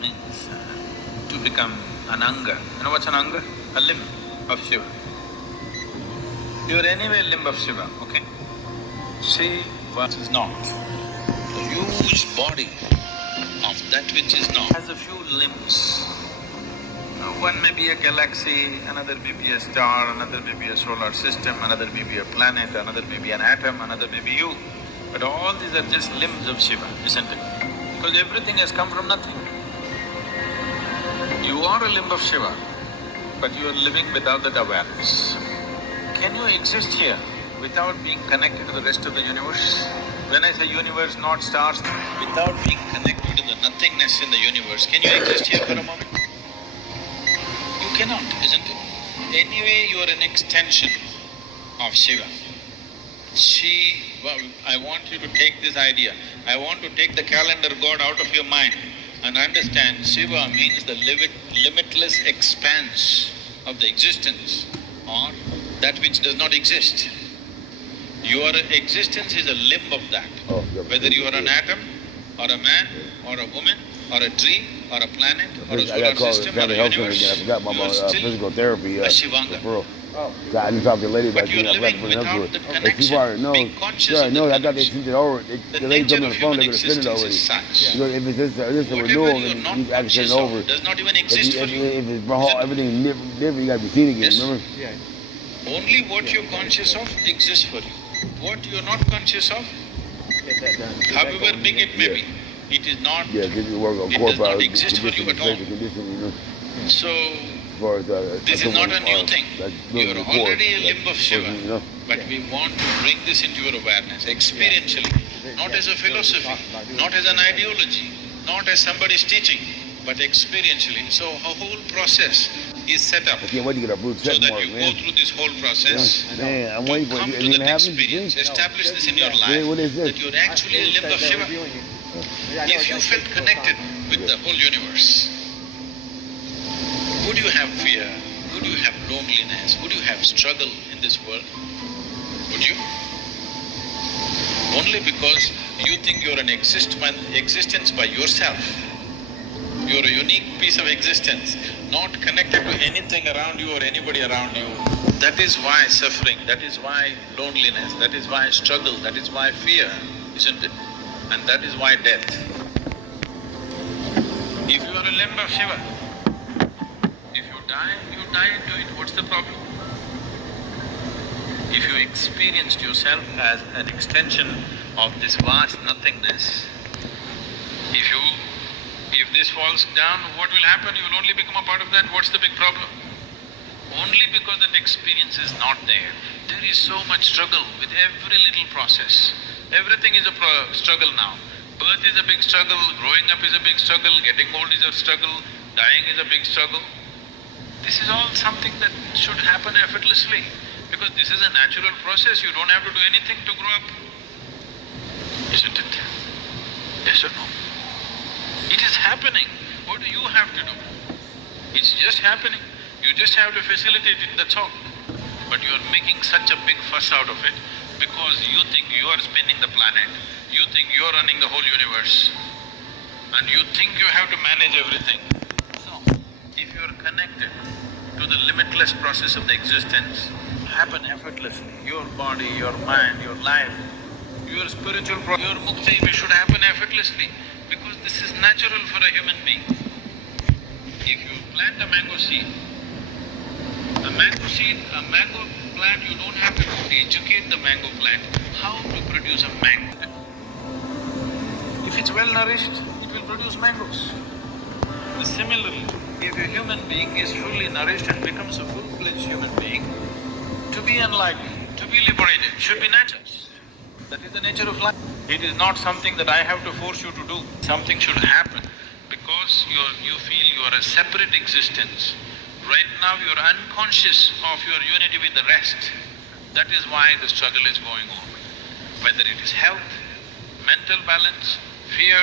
means to become an anga. You know what's an anga? A limb of Shiva. You're anyway limb of Shiva, okay? See what is not. The huge body of that which is not has a few limbs. One may be a galaxy, another may be a star, another may be a solar system, another may be a planet, another may be an atom, another may be you. But all these are just limbs of Shiva, isn't it? Because everything has come from nothing. You are a limb of Shiva, but you are living without that awareness. Can you exist here without being connected to the rest of the universe? When I say universe, not stars, without being connected to the nothingness in the universe, can you exist here for a moment? You cannot, isn't it? Anyway, you are an extension of Shiva. I want you to take this idea. I want to take the calendar god out of your mind and understand Shiva means the limitless expanse of the existence or that which does not exist. Your existence is a limb of that. Whether you are an atom or a man or a woman or a tree or a planet or a solar system or a universe, I forgot my physical therapy. a Shivanga. I just talked to the lady back But you're then. living without the connection, She already knows. being conscious of the I got this connection. shit over. The lady told me on the phone nature they're of gonna send it human already. existence is such. If it's this a Whatever renewal, you're then not you have to send conscious it over. of does not even exist for you. If it's everything different, you gotta be seen again, Yes. remember? Only what you're conscious of exists for you. What you're not conscious of, however big it may be, it is not, Yeah, get your work on it core does not power, exist for you at all. condition, So, as far as, this is not a new thing. You're already a limb of Shiva, but we want to bring this into your awareness experientially, not as a philosophy, not as an ideology, not as somebody's teaching, but experientially. So a whole process is set up I can't wait to get a blue so check that mark, you go man. through this whole process Man, I'm to waiting for come it. to Is it that happening? experience, establish this in your Yeah, what is life, this? that you're actually a limb of Shiva. If you felt connected with the whole universe, would you have fear? Would you have loneliness? Would you have struggle in this world? Would you? Only because you think you're an existence by yourself. You're a unique piece of existence, not connected to anything around you or anybody around you. That is why suffering, that is why loneliness, that is why struggle, that is why fear, isn't it? And that is why death. If you are a limb of Shiva, if you die into it, what's the problem? If you experienced yourself as an extension of this vast nothingness, if this falls down, what will happen? You will only become a part of that. What's the big problem? Only because that experience is not there. There is so much struggle with every little process. Everything is a struggle now. Birth is a big struggle, growing up is a big struggle, getting old is a struggle, dying is a big struggle. This is all something that should happen effortlessly, because this is a natural process. You don't have to do anything to grow up, isn't it? Yes or no? It is happening. What do you have to do? It's just happening. You just have to facilitate it, that's all. But you are making such a big fuss out of it because you think you are spinning the planet, you think you are running the whole universe, and you think you have to manage everything. No. If you are connected to the limitless process of the existence, happen effortlessly. Your body, your mind, your life, your spiritual your mukti, it should happen effortlessly, because this is natural for a human being. If you plant a mango seed, a mango plant, you don't have to educate the mango plant how to produce a mango. If it's well nourished, it will produce mangoes. Similarly, if a human being is fully nourished and becomes a full-fledged human being, to be enlightened, to be liberated, should be natural. That is the nature of life. It is not something that I have to force you to do. Something should happen because you feel you are a separate existence. Right now you are unconscious of your unity with the rest. That is why the struggle is going on. Whether it is health, mental balance, fear,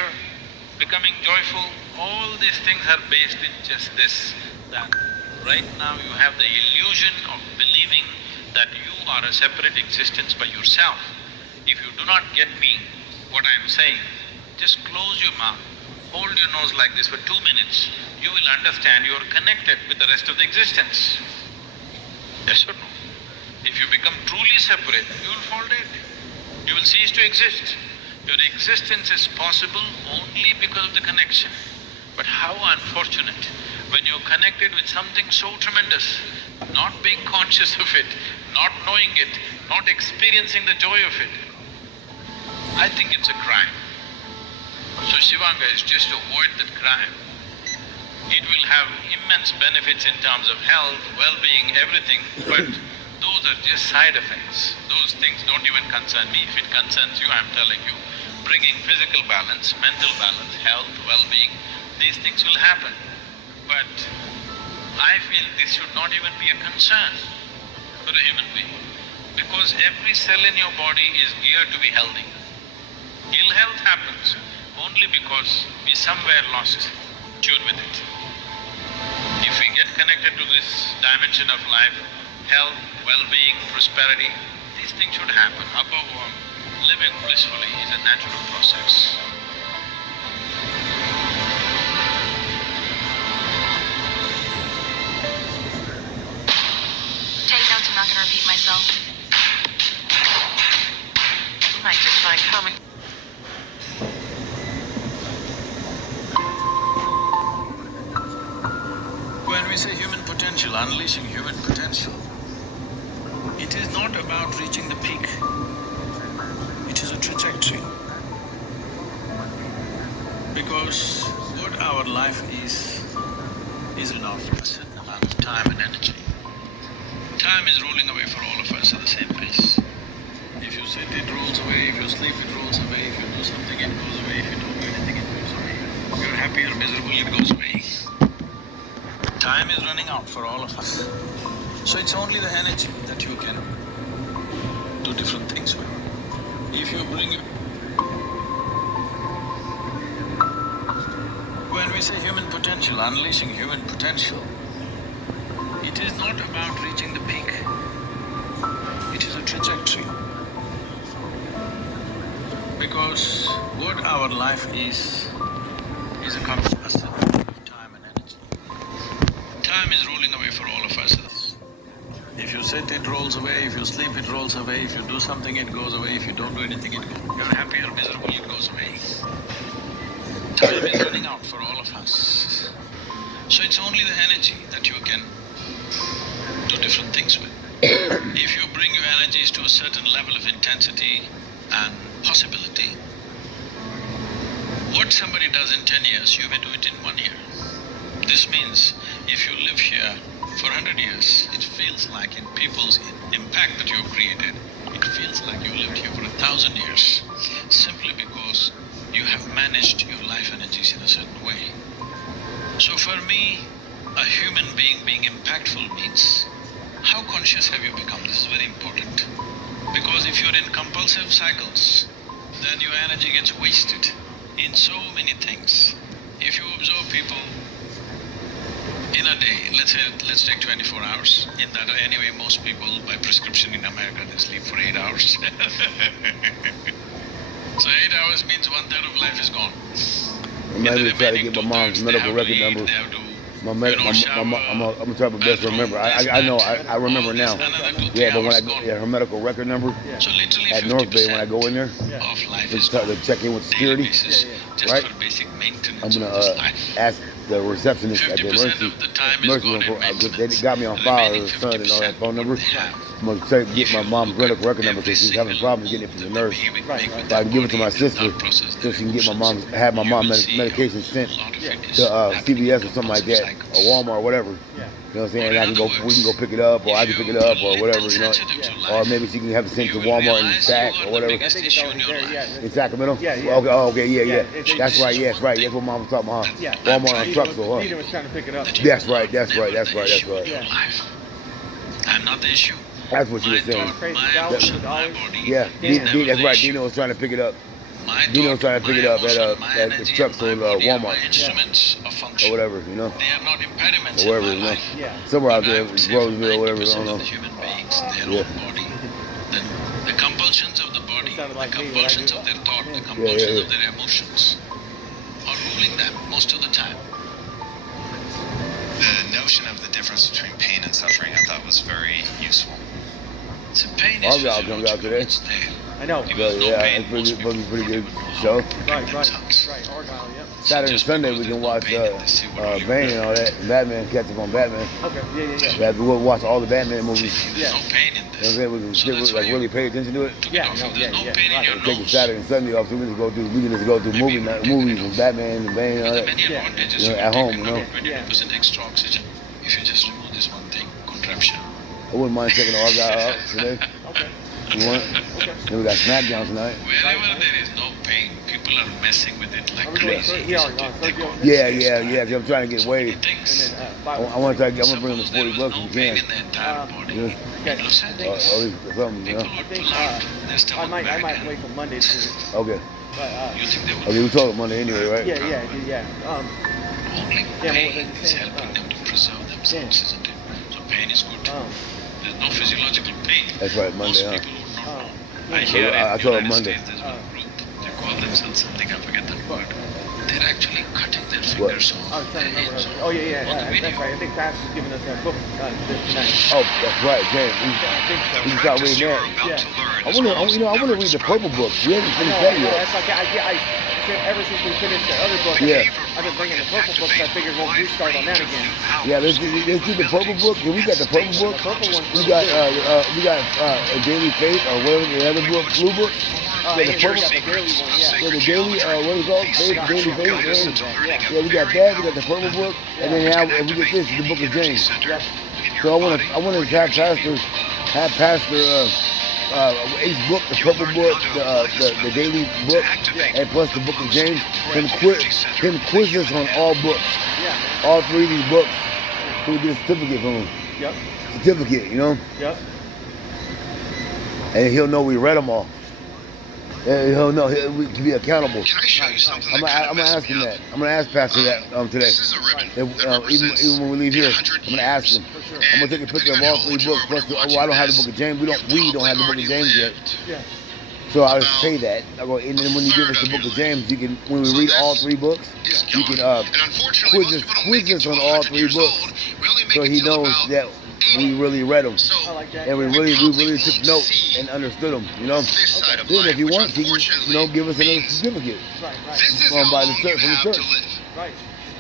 becoming joyful, all these things are based in just this, that right now you have the illusion of believing that you are a separate existence by yourself. If you do not get me, what I am saying, just close your mouth hold your nose like this for 2 minutes, you will understand you are connected with the rest of the existence. Yes or no? If you become truly separate, you will fall dead. You will cease to exist. Your existence is possible only because of the connection. But how unfortunate when you're connected with something so tremendous, not being conscious of it, not knowing it, not experiencing the joy of it. I think it's a crime. So Shivanga is just to avoid that crime. It will have immense benefits in terms of health, well-being, everything, but those are just side effects. Those things don't even concern me. If it concerns you, I'm telling you, bringing physical balance, mental balance, health, well-being, these things will happen. But I feel this should not even be a concern for a human being, because every cell in your body is geared to be healthy. Ill health happens only because we somewhere lost tune with it. If we get connected to this dimension of life, health, well-being, prosperity, these things should happen. Above all, living blissfully is a natural process. Take notes, I'm not gonna repeat myself. You might just find common. When we say human potential, unleashing human potential, it is not about reaching the peak. It is a trajectory. Because what our life is enough a certain amount of time and energy. Time is rolling away for all of us at the same pace. If you sit, it rolls away. If you sleep, it rolls away. If you do something, it goes away. If you don't do anything, it goes away. If you're happy or miserable, it goes away. Time is running out for all of us. So it's only the energy that you can do different things with. If you bring your… When we say human potential, unleashing human potential, it is not about reaching the peak. It is a trajectory. Because what our life is a constant of time and energy. Time is rolling away for all of us. If you sit, it rolls away. If you sleep, it rolls away. If you do something, it goes away. If you don't do anything, it goes… You're happy or miserable, it goes away. Time is running out for all of us. So it's only the energy that you can do different things with. If you bring your energies to a certain level of intensity and possibility, what somebody does in 10 years, you may do it in 1 year. This means if you live here for 100 years, it feels like in people's impact that you have created, it feels like you lived here for 1,000 years, simply because you have managed your life energies in a certain way. So for me, a human being impactful means, how conscious have you become? This is very important. Because if you're in compulsive cycles, then your energy gets wasted in so many things. If you observe people in a day, let's take 24 hours. In that, anyway, most people by prescription in America, they sleep for 8 hours. So 8 hours means 1/3 of life is gone. I'm gonna try to get my mom's medical record number. I'm gonna try my best to remember. I know, I remember now. Yeah, but when her medical record number So literally at North Bay, when I go in there, of life to is try to check in with security, just right? for basic maintenance I'm of gonna this life. ask the receptionist at the 50% of the time is emergency gone room in because they maintenance. got me on file, Remaining her son and all that 50% phone number. they have. I'm gonna try to get my mom's medical record number because she's having problems getting it from the nurse. So I can give it to my sister so she can get have my mom medication sent to CVS or something like that, or Walmart or whatever. You know what I'm saying? And we can go pick it up, or I can pick it up, or whatever, you know. Or maybe she can have it sent to Walmart in Sac or whatever. I think it's already there, yeah. In Sacramento? Yeah, yeah. Okay, yeah. it's- That's right, yes, right. That's what mom was talking about, huh? Yeah. Walmart on trucks, so, Peter huh? was trying to pick it up. That's right. Yeah. I'm not the issue. That's what you were saying. Crazy My dollars, emotion, my dollars. body. Yeah, Dino. that's right. Dino was trying to pick it up. Dino was trying to pick it up at the trucks on Walmart. My instruments of Or function. whatever, you know. They are not impediments Or wherever, in you my know. life. Yeah. Somewhere out But I there, would say for Roseville or whatever, I 90% don't know. of the human beings, their Yeah. own body, the compulsions of the body, Sounded the like me, compulsions right? of their thought, the Yeah. compulsions Yeah. of their emotions are fooling them most of the time. The notion of the difference between pain and suffering I thought was very useful. So pain Our is guy comes out today. it's there. I know. If So, there's no yeah, pain, it's most pretty people good would show. Right, themselves. right. Argyle, yep. Saturday and Sunday we can watch Bane and all that. Batman, catch up on Batman. Okay, yeah. We'll watch all the Batman movies. There's no pain in You know what I'm this. saying? We can So that's why like you really pay attention to it. took Yeah, it off. no, If there's yeah, no yeah, pain in right. your Take the nose, Saturday and Sunday off so we can just go through movies and Batman and Bane and all there are that. many Yeah. advantages. You know, You at can home, take you know. about 22% extra oxygen if you just remove this one thing, contraption. I wouldn't mind checking the Argyle out today. Okay. You want? Then we got SmackDown tonight. Wherever there is no pain, people are messing with it like Are we going crazy. third? Yeah, isn't it? They go Yeah. 'Cause I'm trying to get many Wade. things. And then I want to bring him to Suppose there 40 was bucks no if you pain can. in the entire body. Yeah. Okay. In Los Or Angeles, at least something, you know. people I would think pull out their I stomach might back wait and for Monday to. Okay. But you think they would Okay, we talk Monday anyway, right? yeah. only Yeah, pain well, then is you say, helping them to preserve themselves, isn't it? So pain is good. Oh. There's no physiological pain. That's right, Monday, Most huh? people would not know. Oh. I hear I in told the him United Monday. States there's one group, they call themselves something, I forget that word. They're actually cutting their What? fingers I was off. trying to their remember. hands Oh yeah, on the that's video. right. I think Pat's is giving us that book tonight. Oh, that's right, James. Yeah, I think so. We can start reading that. Yeah. I want to read the Purple Book. We haven't I finished know, that I know. yet. That's like I ever since we finished the other book. Yeah. I've been bringing the purple books. I figured we'll restart on that again. Yeah, let's do the Purple Book. Yeah, we got the Purple Book. The purple one. We got a Daily Faith or whatever the other book, Blue Book. Yeah, the we purple. got the daily one. Yeah. Yeah, the Daily, what is it called? Daily Faith. Yeah, we got that. We got the Purple Book, and then now if we get this, the Book of James. Yep. So I want to have Pastor each book, the Purple Book, the Daily Book, and plus the Book of James. Him quiz us on all books, Yeah. all three of these books. So we get a certificate from him. Yep. Certificate, you know, Yep. and he'll know we read them all. And he'll know we can be accountable. Can I show you something? I'm gonna ask him that. I'm gonna ask Pastor that today. This is a ribbon If, that represents even when we leave here, 100 I'm gonna ask him. years. I'm gonna take a picture of all three books. Plus, I don't have the Book of James. We don't have the Book of James yet. Yeah. So I would say that. I go, and then when you give us the Book of James, you can, when we read all three books, you can quiz us on all three books, so he knows that we really read them, I like that. and we really took note and understood them. You know. Then if he wants, he can, give us another certificate Right. Right. This is from how by the long church, you from the have church. to live. Right.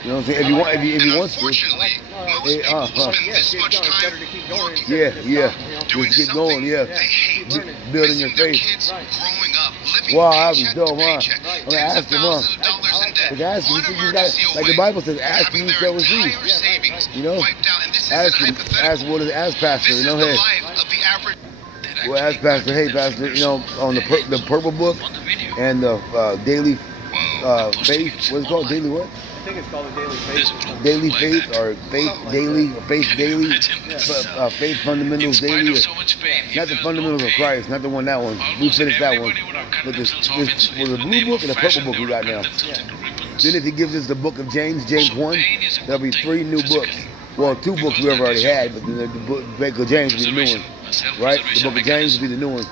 You know what I'm saying? If he wants to. Unfortunately, most Hey, people spend Yeah, this keep much going. It's time better to keep going. working, Yeah, instead of yeah. stop, you know? doing Just keep going, something yeah. they hate, Keep learning. Building your missing their faith. kids Right. growing up, living Wow, that was paycheck dope, to huh? paycheck, I'm gonna tens of ask him, huh? thousands of dollars in debt, Like, ask him, one you gotta, emergency like the away Bible says, from ask having and you their shall receive. entire savings You know? wiped out. And this Ask isn't him, hypothetical. ask Pastor, This you is know, the hey. life of the average. Well, ask Pastor, hey, Pastor, on the Purple Book On the video. and the Daily I'm posting Faith, it what's it called? online. Daily what? I think it's called a daily There's faith. a group Daily like Faith that. or Faith Daily, or Faith Can you Daily, imagine this? Faith In Fundamentals spite Daily. of so much pain, if Not the there was Fundamentals no of pain, Christ, not the one, that one. We almost finished that one. everybody would have cut But this themselves off was in the the Blue name Book of and the fashion, Purple Book they we would got cut now. themselves into ribbons. Then if he gives us the Book of James, James So 1, pain is a there'll be good 3 new thing books. physically. Well, 2 books we Because already that is had, but then the Book of James will be the new one. Right? The Book of James will be the new one.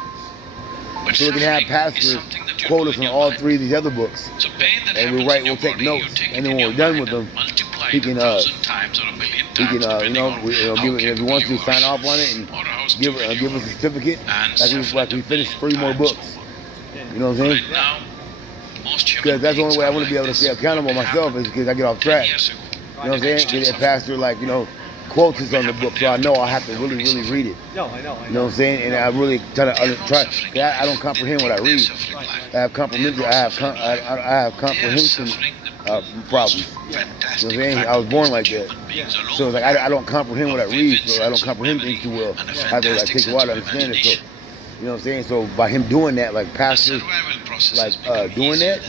But So we can have suffering is pastors something that you quote do us in on your all mind. 3 of these other books. So pain that And we'll happens write, in your we'll take body, notes, you take and it then in when your we're done mind with and them, multiply he it can, 1,000 times or a million he can, times, depending on give how it, if he capable wants to you sign are, off on it and or how give stupid give you us a are. certificate, And like we finished 3 more books. You know what I'm saying? Right now, most human Because that's the only beings way I are want to be like able to this. stay accountable What myself happened is because I get off 10 track. years ago. You know what I'm saying? Get a pastor quotes us on the book, so I know I have to really read it. No, I know. You know what I'm saying? And I really try. I don't comprehend what I read. I have comprehension. I have comprehension problems. You know what I'm saying? I was born like that. So it's like I don't comprehend what I read, so I don't comprehend things too well. I have to take a while to understand it. So, you know what I'm saying? So by him doing that, like pastors, doing that,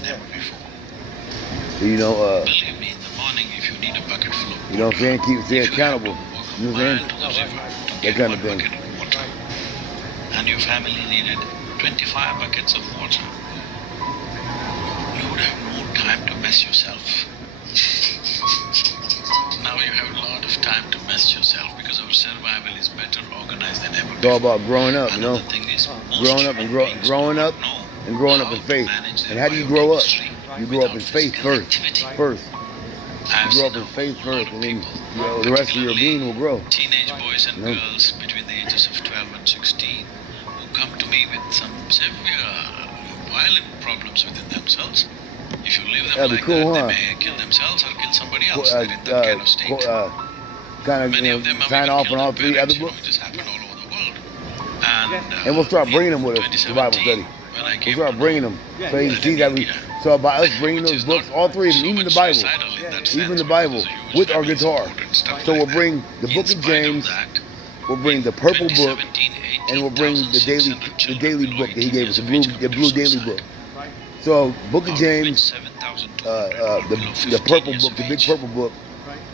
you know, Believe me, in the morning, if you need a bucket full of you know what I'm saying? Keep stay you have accountable. to walk You know a what I'm mile saying? to the river to That get kind one of thing. bucket of water. And your family needed 25 buckets of water. You would have more time to mess yourself. Now you have a lot of time to mess yourself because our survival is better organized than ever It's all before. about growing up, you know? Another thing is most Growing up and human beings growing do up not know and growing up how in to faith. manage their And how do you bio grow up? chemistry. You grow up in faith first. First. I've You grow up seen in a faith whole lot first, of and then people, the rest of your being will grow. teenage boys and You know? girls between the ages of 12 and 16 who come to me with some severe violent problems within themselves. If you leave them That'd be like cool, that, huh? they may kill themselves or kill somebody else. Uh, They're in that kind of state. kind of, Many of them have sign even off killed on all their 3 parents, other books. It has happened all over the world. And we'll start bringing them with us to Bible 2017, study. when I We'll came start to bringing know them. Yeah, So you yeah. can see that we. So by us bringing which those is books, not all 3 of them, so even the much Bible, suicidal in that even sense, the because Bible, there's a huge with our family guitar. support and stuff So like we'll that. bring the In Book of spite James, that, we'll bring the purple book, 2017, and we'll bring the 18,600 daily children book that he below gave us, 18 the years blue of the age blue committed daily suicide. book. So Book of Out James, 7,200 below 15 the purple years book, of the big age. purple book,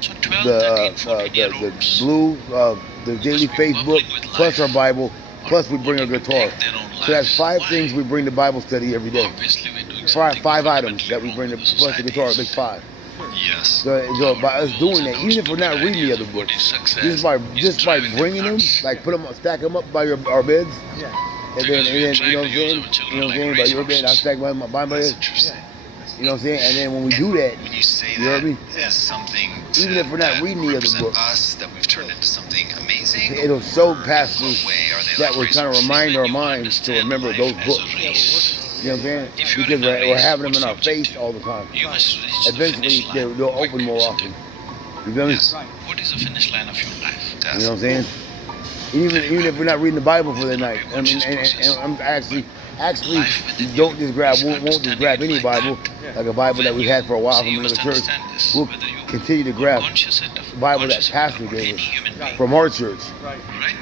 So 12, the 13, 14-year-olds blue, the daily be faith book, bubbling with plus our life, Bible, are plus we bring our wanting to guitar. take their own So that's lives. 5 Why? things we bring to Bible study every day. Obviously, we're doing Five something items that we fundamentally bring to wrong with plus the guitar, big 5. Yes. So by us Our doing goals that, and even our if we're not stupid reading the ideas other of what books, is success just by is driving bringing them, nuts. like stack them up by our beds, Yeah. and then you know what I'm saying, you know what I'm saying, by your bed, I stack by my That's bed, interesting. you know what I'm saying, and then when we do that, When you say you heard that me? as something Even if we're not that reading the other represent books, us, that we've turned into something amazing, it'll show or pastors what way are they that we're trying to remind our minds to remember those books. You know what I'm saying? If you're Because in a we're race, having them what's in our the face objective? all the time. You must reach the Eventually, finish line. they'll open more Quick, often. You feel me? Yes. What is the finish line of your life? You know what I'm saying? Even if we're not reading the Bible for the night, I mean, and I'm actually don't just grab, won't just grab any Bible, like a Bible that we've had for a while from another church. We'll continue to grab the Bible that pastor gave us from our church.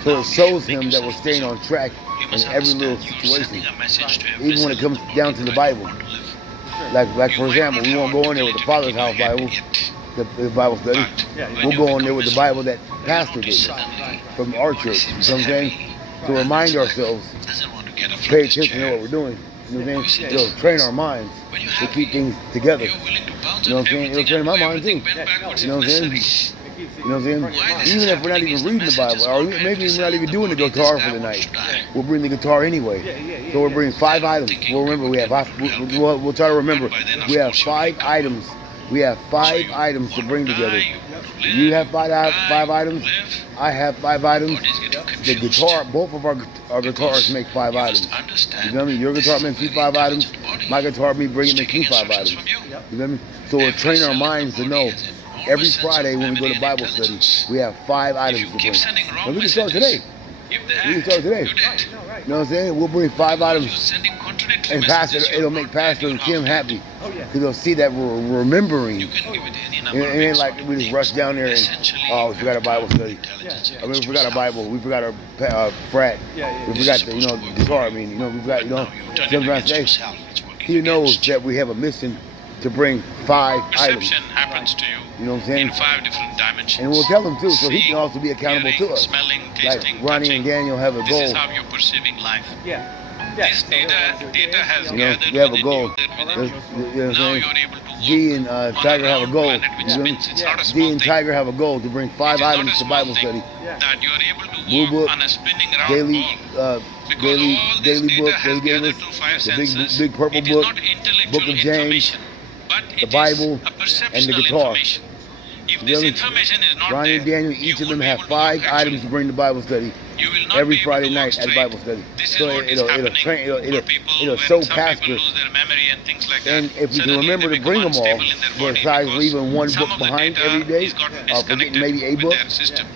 So it shows him that we're staying on track in every little situation, even when it comes down to the Bible. Like for example, we won't go in there with the Father's House Bible, the Bible study. We'll go in there with the Bible that pastor gave us from our church. You know what I'm saying? To remind ourselves, pay attention to what we're doing. You know what I'm saying? It'll train our minds to keep things together. You know what I'm saying? It'll train my mind too. You know what I'm saying? You know what I'm saying? Even if we're not even reading the Bible, or maybe we're not even doing the guitar for the night, we'll bring the guitar anyway. So we'll bring 5 items. We'll remember we'll try to remember we have 5 items. We have 5 items to bring together. You have 5 items. I have 5 items. The guitar, both of our guitars make 5 items. You know what I mean? Your guitar makes 5 items. My guitar, me bringing makes 5 items. You know what I mean? So we'll train our minds to know. Every Friday when we go to Bible study, we have 5 items to bring. And we can start today. We can start today. You know what I'm saying? We'll bring 5 items, and it'll make Pastor and Kim happy, because they'll see that we're remembering. It ain't like we just rush down there and we forgot a Bible study. I mean, we forgot a Bible. We forgot our frat. We forgot the guitar. I mean, we forgot sometimes he knows that we have a mission to bring 5 items. Perception happens to you. You know what I'm saying? In 5 different dimensions. And we'll tell him too, so he can also be accountable to us. Smelling, Like tasting, Ronnie touching. and Daniel have a This goal. is how you're perceiving life. This data has You know, gathered we have a within goal. you, You know what now I'm you're saying? able to walk G and on a Tiger have a round goal. planet, which You know? means it's not a D small and thing. Tiger have a goal to bring 5 It is not items a to small Bible thing study. that you're able to Blue walk book, on a spinning round daily, ball. Because all this daily data book has they gave gathered us, through 5 the senses. big purple It is book, not intellectual Book of James, information, but the it Bible, is a perceptual and the guitar. information. If You this know, information is not Ronnie there, and Daniel, you each of won't them be have able to walk 5 items actually. to bring to Bible study You will not every be able Friday to walk night at straight. Bible study. This is So what is it'll happening train, for people it'll when show some Pastor. people lose their memory and things like that. And if we can Suddenly remember they to bring become them all, unstable in their body besides because leaving one some book of the behind data every day, is got forgetting disconnected maybe a with book, their system.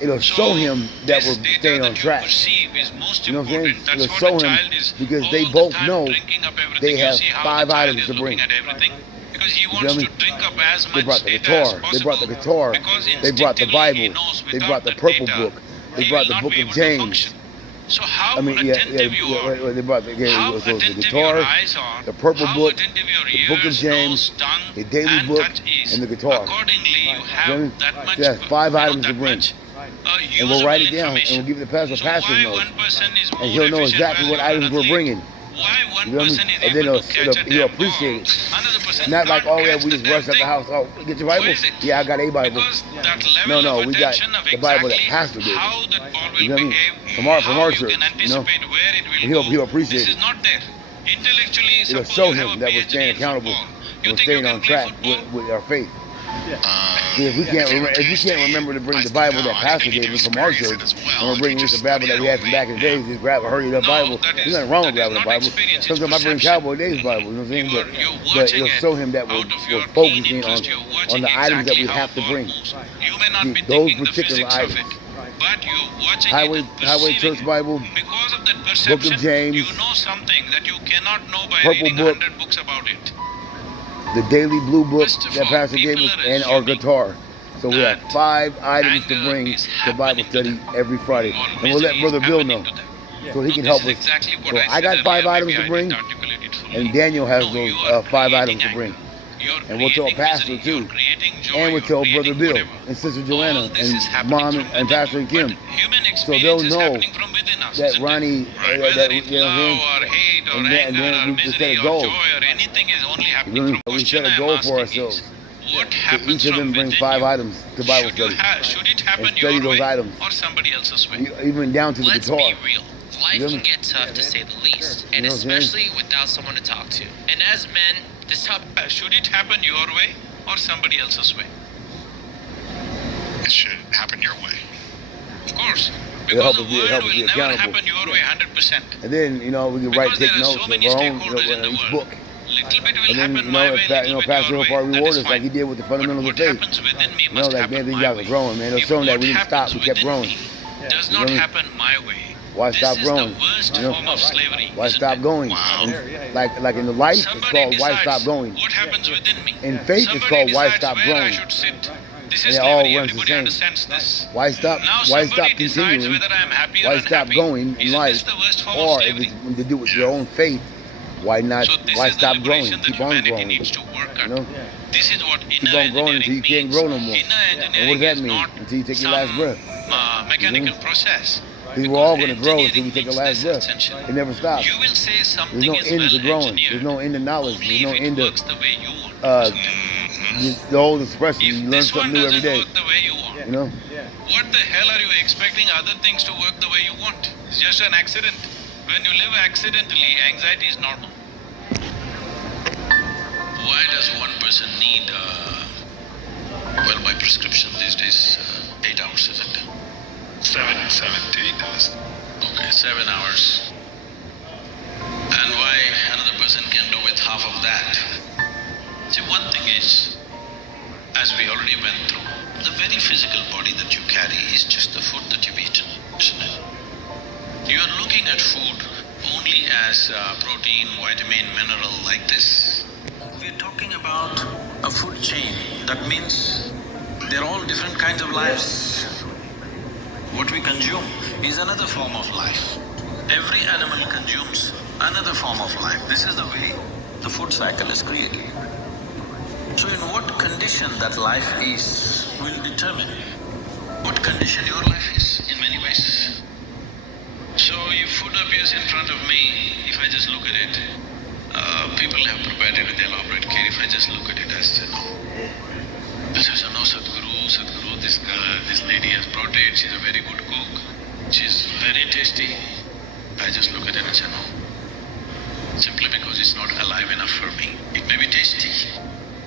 it'll show him that this we're data staying that on you track. perceive is most You know what I'm saying? important. That's It'll what show a him, child is because all they the both time know drinking up everything. they You have see how 5 the child items is to looking bring. at everything. Because he You wants feel me? to drink up as They much brought the data guitar. as They possible. brought the guitar. Because They brought the instinctively Bible. he knows They without brought the that purple data, book. They he brought will the not Book be of able to James. function. So how I mean, attentive you are, they brought how so the attentive guitar, your eyes are, the purple how book, attentive your the Book of ears, James, nose, tongue, the daily and book, touch is. and the guitar. Accordingly, you You know? have that much. So that's 5 not items to that bring. much, And we'll write it usable down, and information. we'll give it to Pastor. So Pastor why knows. one person is more And he'll know efficient exactly what while you're items an we're athlete? bringing. Why one You know what I mean? person is And then able to catch a he'll damn appreciate ball, it. another person Not like, can't oh yeah, catch we the just damn rushed out the thing. house. Oh, get your Bible? Why is it? Yeah, I got a Bible. Because that level No, of we got attention of the Bible that exactly Pastor gave us. how that ball will You know what I mean? behave, From our how you church, can you know? anticipate where it will He'll go. appreciate This it. is not there. Intellectually, It'll suppose show you have him a that we're PhD staying in accountable. football. You think staying you on can play track football? with our faith. Uh, See, if we can't remember to bring the Bible that Pastor gave us from our church, and we're bringing just the Bible that we had from back in the days, just grab a hurry up Bible. There's nothing wrong with grabbing a Bible. Sometimes I bring Cowboy Days Bible, you know what I'm saying? But it'll show him that we're focusing on the items that we have to bring. You may not See, be those thinking the particular physics of items. it, but you're watching Highway it and perceiving Church it. Bible, Because of that Book perception, of James, you know something that you cannot know by Purple reading Book, 100 books about it. the Daily Blue Book First of that all, Pastor gave people us, are and our assuming guitar. So we have that 5 items to anger bring is to happening Bible to study them. every Friday. Or And we'll let misery is Brother Bill know, happening to them. so he can This help is us. exactly what So I I got said 5 earlier. items Maybe to I bring, didn't articulate it fully. and Daniel has No, those you are 5 items creating to bring. anger. You're And we'll tell creating Pastor misery. too. You're creating joy. And we'll You're tell Brother creating Bill whatever. and Sister All Joanna this is and happening Mom from and within Pastor you. Kim. But human So experience they'll is know happening from within us, that isn't Ronnie, it? Right? Whether it's you know what I'm love saying? or hate or And anger then or we set misery a or goal. joy or anything is only happening from We set question a I'm goal for asking ourselves. is, what So happens each of them from bring within 5 you? items to Bible Should, study. should it happen And study your those way items. or somebody else's way? Even down to the Let's guitar. be real. Life You know? can get tough to say the least, and You know what I'm saying? especially without someone to talk to. And as men, this topic Should it happen your way or somebody else's way? it should happen your way. Of course. It'll Because help the us be- world help us be will never accountable. happen your way 100%. And then, you know, we can Because take there are notes so of many our own, stakeholders in the each world. book. Little bit will And then, happen you my know, way, if that, little bit Pastor your will probably way. That reward is us like he fine. did with the But fundamentals of what faith. happens within me You know, must like, happen man, these my guys way. are growing, man. They're If showing that what we didn't stop, happens we kept within growing. me does You not know? happen my way. Why This stop is growing? the worst You know? form of slavery. Why isn't stop it? going? Wow. And like in the life, it's Somebody called why decides stop going. What happens within me? In faith, it's Somebody called why decides stop where I growing. should sit. This And is it all slavery. runs the Everybody same. understands this. Why stop? Now Why somebody stop decides continuing? whether I'm happy or Why unhappy. stop going in Isn't life? this the worst form of Or if slavery? it's to do with your own faith, why not? So this Why is the stop growing? liberation that Keep on humanity growing. needs to work at. You know? This is what Keep inner on growing until you engineering can't grow no means. more. Inner And what engineering does that is mean? not Until you take your some, last breath. mechanical process. Because we're all Because going to grow until we engineering take our means last this breath. essentially. It never stops. You will say There's something no is end well to growing. engineered. There's no end to knowledge. Only There's no if end it to works the way you want. the old expression. If You learn this something one new every doesn't day. work the way you want, You know? what the hell are you expecting other things to work the way you want? It's just an accident. When you live accidentally, anxiety is normal. Why does one person need, well, my prescription these days, 8 hours, is it? 7 to 8 hours. Okay, 7 hours. And why another person can do with half of that? See, one thing is, as we already went through, the very physical body that you carry is just the food that you've eaten, isn't it? You are looking at food only as protein, vitamin, mineral like this. We're talking about a food chain. That means they're all different kinds of lives. What we consume is another form of life. Every animal consumes another form of life. This is the way the food cycle is created. So in what condition that life is will determine what condition your life is in many ways. So if food appears in front of me, if I just look at it, people have prepared it with elaborate care. If I just look at it as, no, Sadhguru, this lady has brought it, she's a very good cook, she's very tasty. I just look at it and say no. Simply because it's not alive enough for me. It may be tasty,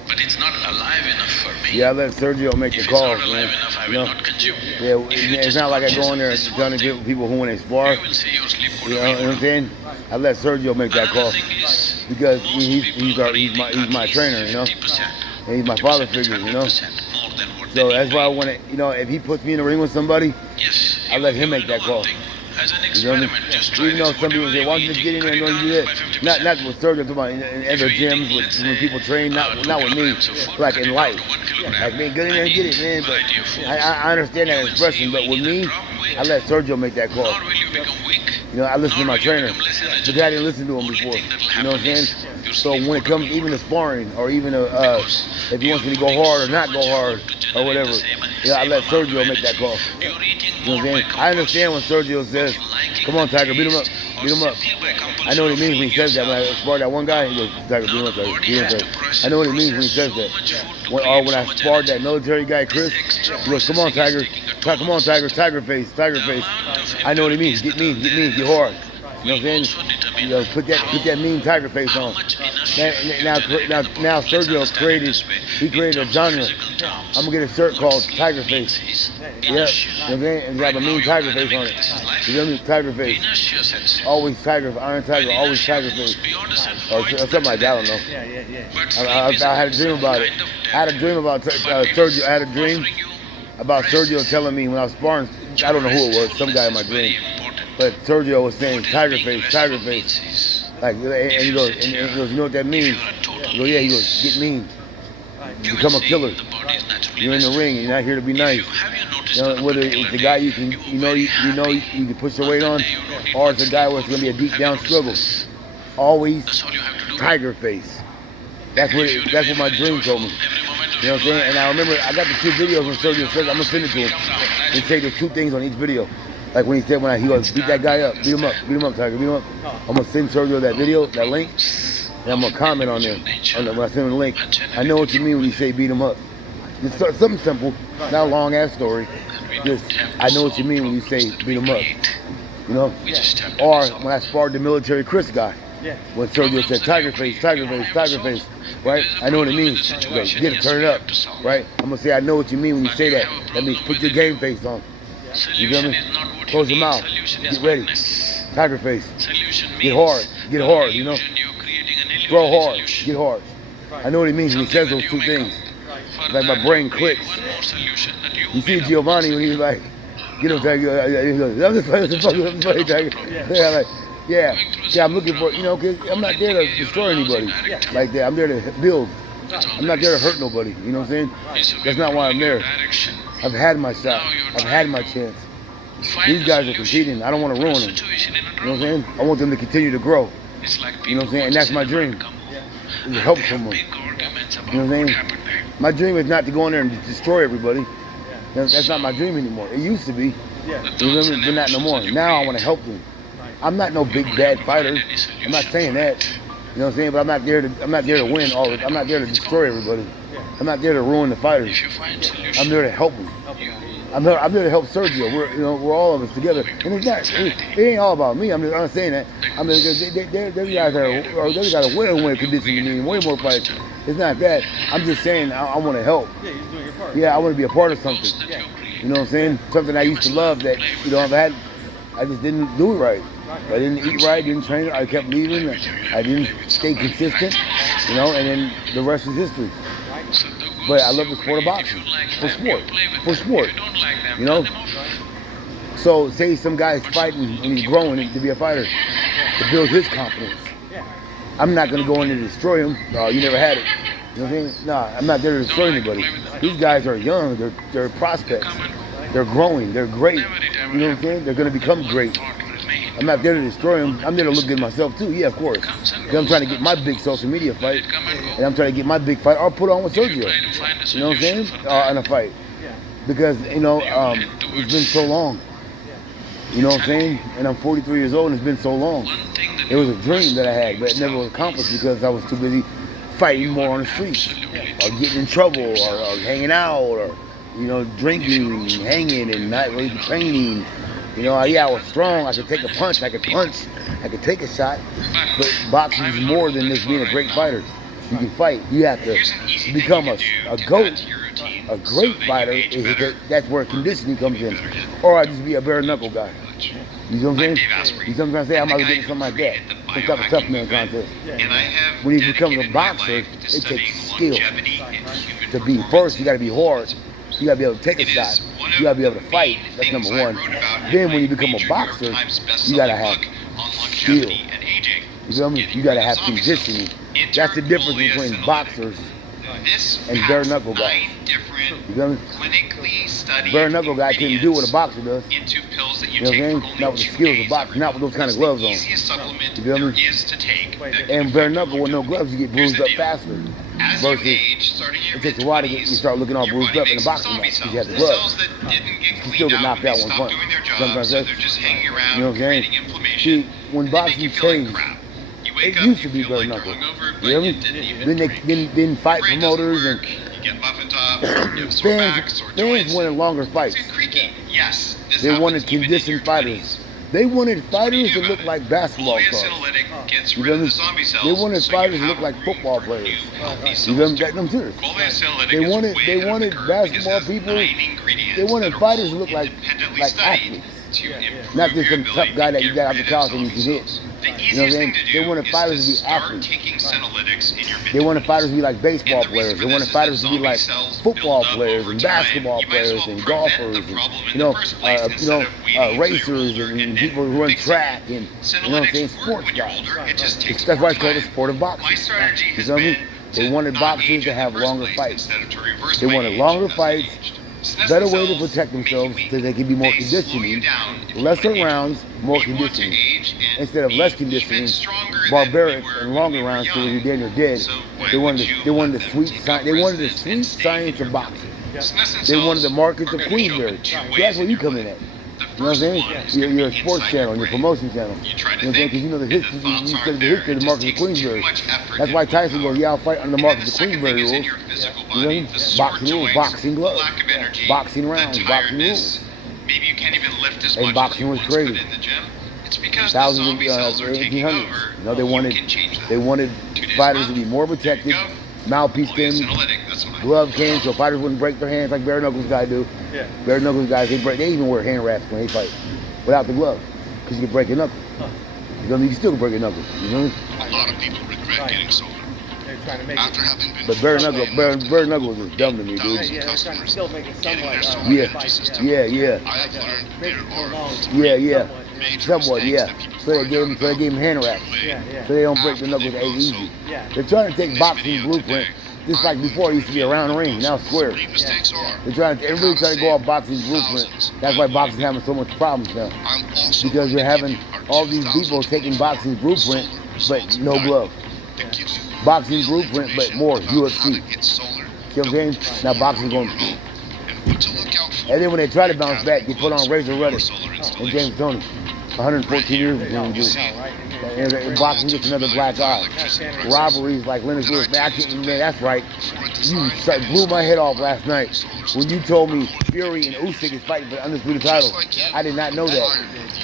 but it's not alive enough for me. Yeah, I let Sergio make the If it's calls, not alive man. enough, I You will know? not consume. Yeah, If you're it's just not like I conscious go in there of and this trying to one get thing, people who when they spar. you will see your sleep go You to know what I'm saying? I let Sergio make that call Another thing is, because most he's people are he's my eating trainer, you know. 50%. And he's my father 50% figure, is you know. 100% more than what So they that's need why I to eat. want to, you know, if he puts me in the ring with somebody, Yes, I let him you make will that do one call. thing. As an You know what I mean? experiment, just try Even though this. some people Whatever say, why don't you you just eat, get in there and cut don't it do down that? by 50%. Not with Sergio, I'm talking about in If other you're gyms eating, with let's when say, people train, 2 not with me, kilograms of food, like cut in it life. down to 1 kilogram. Like man, get in there and get it, man. But Variety of foods. I understand that You will expression, see but you with will me, either drop weight, I let Sergio make that call. nor will you become weak. You know, I listen to nor my will you trainer, become less but energetic. I didn't listen to him Only before. thing that'll You know what I'm happen saying? is your So sleep when it will comes be even to better. sparring, or even Because if he wants me to go you're hard or putting not so go much hard food to or generate whatever, the same yeah, I same let amount Sergio of make that energy. call. You're eating You know more what I'm by saying? I understand when Sergio says, of liking "Come on, the Tiger, beat him up, taste beat him or up." simply by I know what he compulsion means of when he says that. When I yourself. sparred that one guy, he goes, "Tiger, beat him Now up, the Tiger, body beat him has up." to Tiger. I know what he means when he says process that. so much food to When create I so much sparred that energy. military guy, Chris, This extra he goes, "Come on, processing Tiger, is taking a toll come on, on the Tiger, system. Tiger face, Tiger The face." amount of I know what he means. impurities Get mean, that get are mean, there get hard. You know what I'm will saying? also determine You know, put that mean Tiger face how on. much inertia Now Sergio created a genre. I'm gonna get a shirt called Tiger Face. Yeah, you know what I'm saying? And got a mean tiger face on it. You know what I mean? Tiger face. Always tiger, Iron Tiger, always tiger face. Or something like that, I don't know. Yeah. I had a dream about it. I had a dream about Sergio. I had a dream about Sergio telling me when I was sparring. I don't know who it was, some guy in my dream. But Sergio was saying tiger face, tiger face. Like, and he goes, you know what that means? He goes, yeah. He goes, get mean. Become a killer. You're in the ring. You're not here to be nice. You know, whether it's a guy you can push your weight on, or it's a guy where it's gonna be a deep down struggle. Always tiger face. That's what my dream told me. You know what I'm saying? And I remember I got the 2 videos when Sergio said, I'm gonna send it to him. He said there's 2 things on each video. Like when he said he goes, beat that guy up, beat him up, Tiger, beat him up. I'm gonna send Sergio that video, that link, and I'm gonna comment on there. When I send him the link, I know what you mean when you say beat him up. Just something simple, not a long ass story. Just I know what you mean when you say beat him up. You know? Or when I sparred the military Chris guy, when Sergio said tiger face, tiger face, tiger face, right? I know what it means. Like, get it, turn it up, right? I'm gonna say I know what you mean when you say that. That means put your game face on. You feel me? Close your mouth. Get ready. Tiger face. Get hard, you know? Throw hard, get hard. I know what he means when he says those 2 things. It's like my brain clicks. You see Giovanni when he was like, get him, Tiger. I'm just playing, Tiger. Yeah, like, yeah, I'm looking for, you know, cause I'm not there to destroy anybody like that. I'm there to build. I'm not there to hurt nobody. You know what I'm saying? That's not why I'm there. I've had my shot. I've had my chance. These guys are competing. I don't want to ruin them. You know what I'm saying? I want them to continue to grow. You know what I'm saying? And that's my dream. To help someone. You know what I'm saying? My dream is not to go in there and destroy everybody. That's not my dream anymore. It used to be. You know what I mean? But not no more. Now I want to help them. I'm not no big bad fighter. I'm not saying that. You know what I'm saying? But I'm not there to win all of it. I'm not there to destroy everybody. I'm not there to ruin the fighters. I'm there to help them. I'm there to help Sergio. We're all of us together. And it's not. It ain't all about me. I'm not saying that. Those guys are way more conditioned than me, way more fights. It's not that. I'm just saying I want to help. Yeah, you're doing your part. Yeah, I want to be a part of something. You know what I'm saying? Something I used to love that I just didn't do it right. I didn't eat right, didn't train. I kept leaving. I didn't stay consistent. You know, and then the rest is history. But I love the sport of boxing. For sport. You know? So say some guy's fighting and he's growing to be a fighter, to build his confidence. I'm not going to go in and destroy him. No, you never had it. You know what I'm saying? No, I'm not there to destroy anybody. These guys are young. They're prospects. They're growing. They're great. You know what I'm saying? They're going to become great. I'm not there to destroy them. I'm there to look good myself too. Yeah, of course. Because I'm trying to get my big social media fight, and I'm trying to get my big fight, or put on with Sergio. You know what I'm saying? In a fight. Because it's been so long. You know what I'm saying? And I'm 43 years old, and it's been so long. It was a dream that I had, but it never was accomplished because I was too busy fighting more on the streets, or getting in trouble, or hanging out, or drinking, hanging, and not really training. I was strong. I could take a punch. I could take a shot. But boxing is more than just being a great fighter. You can fight. You have to become a GOAT, a great fighter. That's where conditioning comes in. Or I just be a bare knuckle guy. You know what I'm saying? You know what I'm trying to say? I'm not getting something like that. Some type of tough man contest. When you become a boxer, it takes skill. To be first, you got to be hard. You gotta be able to take a shot. You gotta be able to fight. That's number one. Then when you become a boxer, you gotta have skill. You feel me? You gotta have conditioning. That's the difference between boxers and bare knuckle guys. You feel me? Bare knuckle guy couldn't do what a boxer does. You know what I'm saying? Not with the skills of boxing, not with those kind of gloves on. You feel me? And bare knuckle with no gloves, you get bruised up faster. Versus it takes a while to start looking all bruised up in the boxing match because you have the gloves. You can still get knocked out one punch. Sometimes that's, you know what I'm saying? See, when boxing changed, it used to be bare knuckle. You know what I mean? Then fight promoters and fans wanted longer fights. They wanted conditioned fighters. They wanted fighters to look like basketball Coleus stars. Analytic gets You rid of feel the me? zombie cells. They wanted so fighters you to look have like football room for players. new healthy You cells feel me? to I'm serious. Coleus Analytic They is wanted way they ahead of wanted the curve because it basketball has people. 9 ingredients They wanted that are fighters to all look like independently like studied athletes. to improve Not just your some tough ability guy to that you get got out rid the of couch and you zombie can hit. cells. The You know what I'm easiest saying? thing to They do wanted is fighters to to be start athletes. taking senolytics in your They wanted fighters to be like And baseball the reason players. for They this wanted is fighters that to be like zombie cells football build up players over and time. basketball You might as players well and prevent golfers the and problem in the first place instead of waiting till you're racers older and and people then who run fixing track it. and you know what I'm Senolytics saying, work sports when you're guys. older. It just takes That's more why it's called the time. sport of My boxing. strategy You has feel me? been They to wanted not boxers age to in the have first longer place fights. instead of to reverse They my wanted age longer as I fights, aged. Senescent better way to cells protect make you themselves weak. so they can be more They slow you conditioning, down if you lesser wanna age. rounds, more We want to conditioning. age and Instead of be less even conditioning, stronger than barbaric we were and when longer we were rounds till young. you're dead or dead. So why They would wanted you they wanted let the them sweet take science. up They wanted the residence sweet and stay in science your of body? boxing. Senescent They wanted the cells market are to gonna show up Queensberry. in two See, ways that's where in you your come in life. at. The You know what I'm first saying? one is You're gonna a be sports inside channel, your your brain. promotion channel. You try You to know what I'm saying? think, Because you know the and the history, thoughts you aren't study the there. history of It the just market of takes too Queensberry. much effort That's and why Tyson willpower. goes, yeah, I'll fight under the And then market the of second thing Queensberry is in rules. your physical You know what I body. mean? The sore Boxing rules, joints, boxing the gloves, lack of energy, boxing the rounds, boxing tiredness. rules. Maybe you can't even lift as And much as boxing you was once could crazy. in the gym. It's because the Thousands of zombie cells are taking 1800s. over. You know, they You wanted can change that. they wanted 2 days a fighters to month. be more There you protected. go. Mouthpiece Coleus came, Analytic, that's what I glove came, so fighters wouldn't break their hands like bare knuckles guys do. Yeah. Bare knuckles guys, they even wear hand wraps when they fight without the glove, because you can break a knuckle. You know, you still can break a knuckle. You know. A lot of people regret Right. getting sober They're trying to make after it. having been But bare forced knuckle, away bare, enough to bare help knuckles is dumb to me, Yeah, dude. yeah, they're trying to customers still make it getting somewhat. their sober Yeah. energy system. Yeah, yeah, I have learned make there it are prolonged. yeah, yeah. major Somewhat, mistakes yeah. that people So they find gave out them, so they about gave them hand wraps, too late. Yeah, yeah. so they don't break After the knuckles they as grow easy. sober. Yeah. They're trying to In take this boxing video blueprint, today, just like before it used to be a round ring, now square. What mistakes are. They're trying to, everybody's trying to go off boxing blueprint. That's why boxing's having so much problems now. I'm also Because you're going to having give you our all these people taking 2024 boxing blueprint, solar but results no guide glove. that gives you Boxing real blueprint, but information more about UFC. how to get solar See what I'm saying? built Now for boxing's your going, home. And what to look out for and then when they try to when bounce back, gathering you put on quotes Razor for your Ruddock solar and installation. James Toney. 114 years between them You dudes. see, Right. And boxing gets another black eye. Robberies like Lennox Lewis. Man, I can't, man, that's right. You blew my head off last night when you told me Fury and Usyk is fighting for the undisputed title. I did not know that.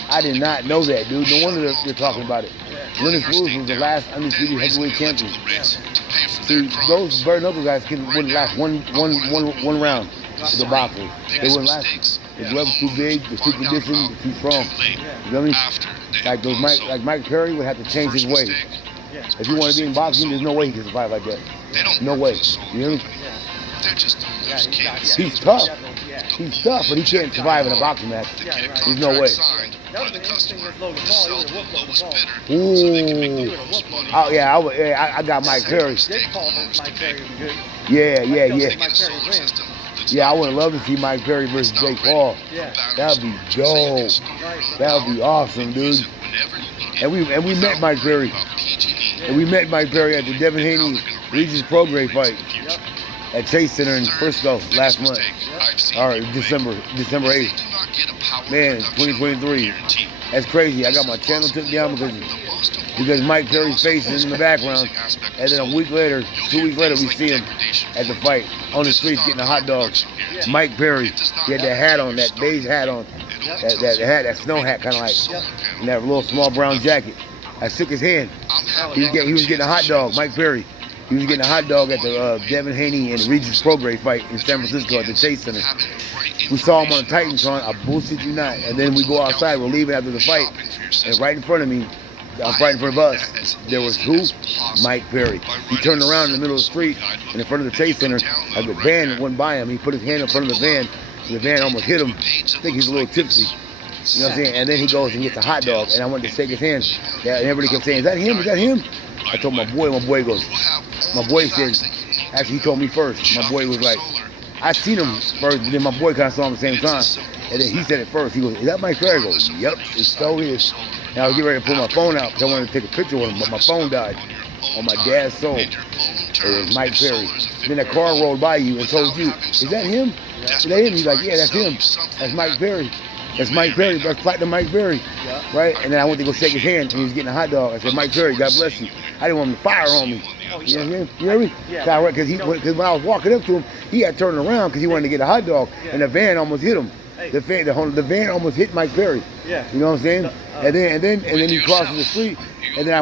I did not know that, dude. No wonder they're talking about it. Lennox Lewis was the last undisputed heavyweight champion. See, those bare knuckle guys wouldn't last one round with the boxer. They wouldn't last. The glove's too big, the too conditioned, too strong. You know what I mean? Like Mike Perry would have to change his ways. If you want to be in boxing, there's no way he can survive like that. No way. You hear me? They're just loose cannons. He's tough. He's tough, but he can't survive in a boxing match. There's no way. That was the interesting with Logan Paul. He would have whooped Logan Paul. Ooh. Oh yeah, I got Mike Perry. Jake Paul versus Mike Perry would be good. Yeah. Mike Perry wins. Yeah, I would love to see Mike Perry versus Jake Paul. Yeah. That would be dope. That would be awesome, dude. And we met Mike Perry. And we met Mike Perry at the Devin Haney Regis Prograis fight at Chase Center in Frisco last month. Or December 8th. Man, 2023. That's crazy. I got my channel took down because Mike Perry's face is in the background. And then a week later, 2 weeks later, we see him at the fight on the streets getting a hot dog. Mike Perry, he had that hat on, that beige hat on, that hat, that snow hat kind of like, and that little small brown jacket. I shook his hand. He was getting a hot dog, Mike Perry. He was getting a hot dog at the Devin Haney and Regis Prograis fight in San Francisco at the Chase Center. We saw him on the Titantron, I bullshit you not. And then we go outside, we're leaving after the fight, and right in front of me, right in front of us, there was who? Mike Perry. He turned around in the middle of the street, and in front of the Chase Center, the van went by him. He put his hand in front of the van almost hit him. I think he's a little tipsy. You know what I'm saying? And then he goes and gets a hot dog, and I went to shake his hand. And everybody kept saying, is that him? Is that him? I told my boy goes, my boy said, actually he told me first. My boy was like, I seen him first, but then my boy kind of saw him at the same time. And then he said it first. He goes, is that Mike Perry? I go, yep, it so is. And I was getting ready to pull my phone out because I wanted to take a picture with him, but my phone died on my dad's soul. It was Mike Perry. Then a car rolled by you and told you, is that him? Is that him? He's like, yeah, that's him. That's Mike Perry. That's Mike Perry. That's Platinum Mike Perry. Right? And then I went to go shake his hand and he was getting a hot dog. I said, Mike Perry, God bless you. I didn't want him to fire on me. You know what I mean? You hear me? Because when I was walking up to him, he had turned around because he wanted to get a hot dog and the van almost hit him. the van almost hit Mike Perry. Yeah. You know what I'm saying? And then he crosses the street, and then I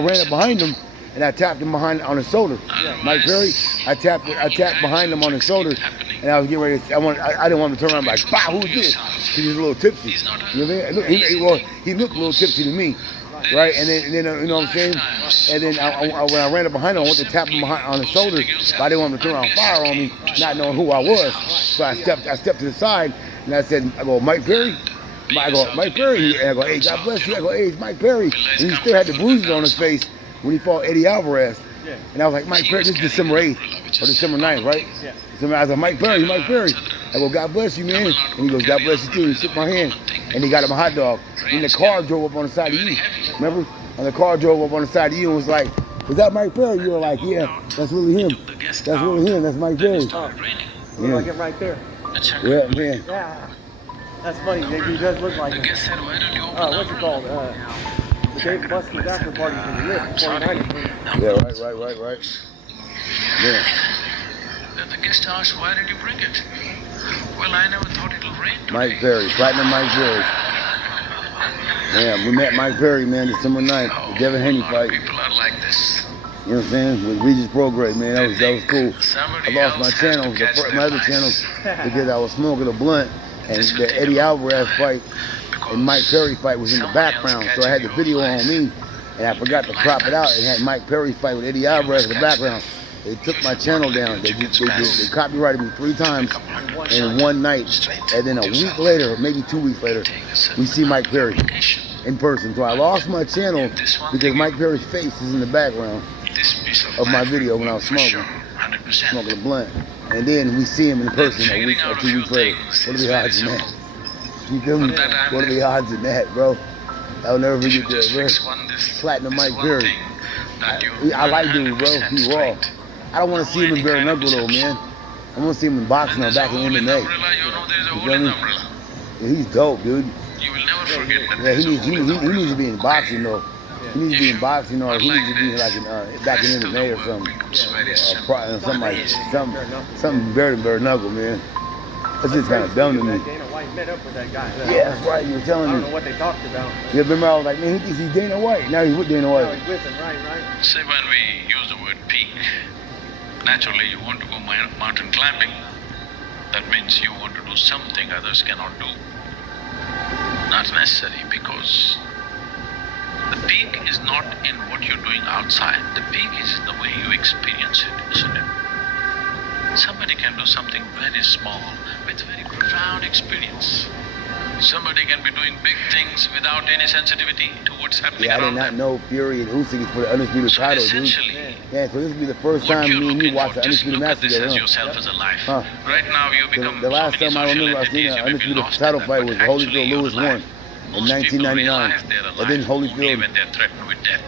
ran up behind him, and I tapped him behind on his shoulder. Mike Perry, I tapped behind him on his shoulder, and I was getting ready. I didn't want him to turn around like, "Bah, who's this?" He was a little tipsy. You know what I mean? He looked a little tipsy to me, right? And then you know what I'm saying? And then when I ran up behind him, I went to tap him on his shoulder, but I didn't want him to turn around and fire on me, not knowing who I was. So I stepped to the side, and I said, "I go, Mike Perry." I go, "Mike Perry." And I go, "Hey, God bless you." I go, "Hey, it's Mike Perry." And he still had the bruises on his face when he fought Eddie Alvarez. And I was like, "Mike Perry, this is December 8th or December 9th, right?" I was like, "Mike Perry, Mike Perry." I go, "God bless you, man." And he goes, "God bless you too." He shook my hand, and he got him a hot dog. And the car drove up on the side of you. Remember? And the car drove up on the side of you and was like, "Is that Mike Perry?" You were like, "Yeah, that's really him. That's really him. That's Mike Perry." Look like him right there. Yeah, man. Yeah. That's funny. He does look like him. What's it called? The Dave Buster's after party for the year, 49ers. Yeah, right. Yeah. Then the guest asked, "Why did you bring it?" "Well, I never thought it'll rain today." Mike Perry, Platinum Mike Perry. Yeah, we met Mike Perry, man, December 9th, the Devin Haney fight. People are like this. You know what I'm saying? With Regis Prograde, man, that was cool. I lost my channel, my other channel, because I was smoking a blunt, and the Eddie Alvarez fight and Mike Perry fight was in the background, so I had the video on me, and I forgot to crop it out, and had Mike Perry fight with Eddie Alvarez in the background. They took my channel down. They copyrighted me 3 times in one night, and then a week later, maybe 2 weeks later, we see Mike Perry in person. So I lost my channel because Mike Perry's face is in the background of my video when I was smoking a blunt. And then we see him in person a week or 2 weeks later. What are the odds in that? You feel me? What are the odds in that, bro? I'll never forget that, bro. Platinum Mike Perry. I like dude, bro. He's raw. I don't want to see him in bare knuckle though, man. I want to see him in boxing or back in MMA. You feel me? Yeah, he's dope, dude. You will never forget that. Yeah, he needs to be in boxing though. He needs to be in boxing, or he needs to be like in back in MMA or something. Something bare knuckle, man. That's just kind of dumb to me. Dana White met up with that guy. Yeah, that's right. You were telling I me. don't know what they talked about. Yeah, remember I was like, man, he thinks he's Dana White. Now he's with Dana No, White. he's with him, right. Say when we use the word peak, naturally you want to go mountain climbing. That means you want to do something others cannot do. Not necessary, because the peak is not in what you're doing outside. The peak is in the way you experience it, isn't it? Somebody can do something very small with very profound experience. Somebody can be doing big things without any sensitivity to what's happening Yeah, I did around not them. know Fury and Usyk is for the undisputed So title, dude. essentially, Yeah, so this will be the first what time you're me and you looking watch for, the just undisputed look match at this together. as Huh? yourself as a life. Huh. Right now you become The last so many time I social remember I seen entities, an you may be undisputed lost title in fight them, was but Holyfield actually Lewis you're won alive. in Most people 1999. realize they're And alive then only Holyfield, when they're threatened with death.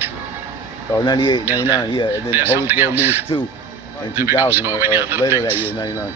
98, 99, yeah. And then There's something Holyfield else. Lewis 2 in There become 2000 so or many other later that things. year, 99.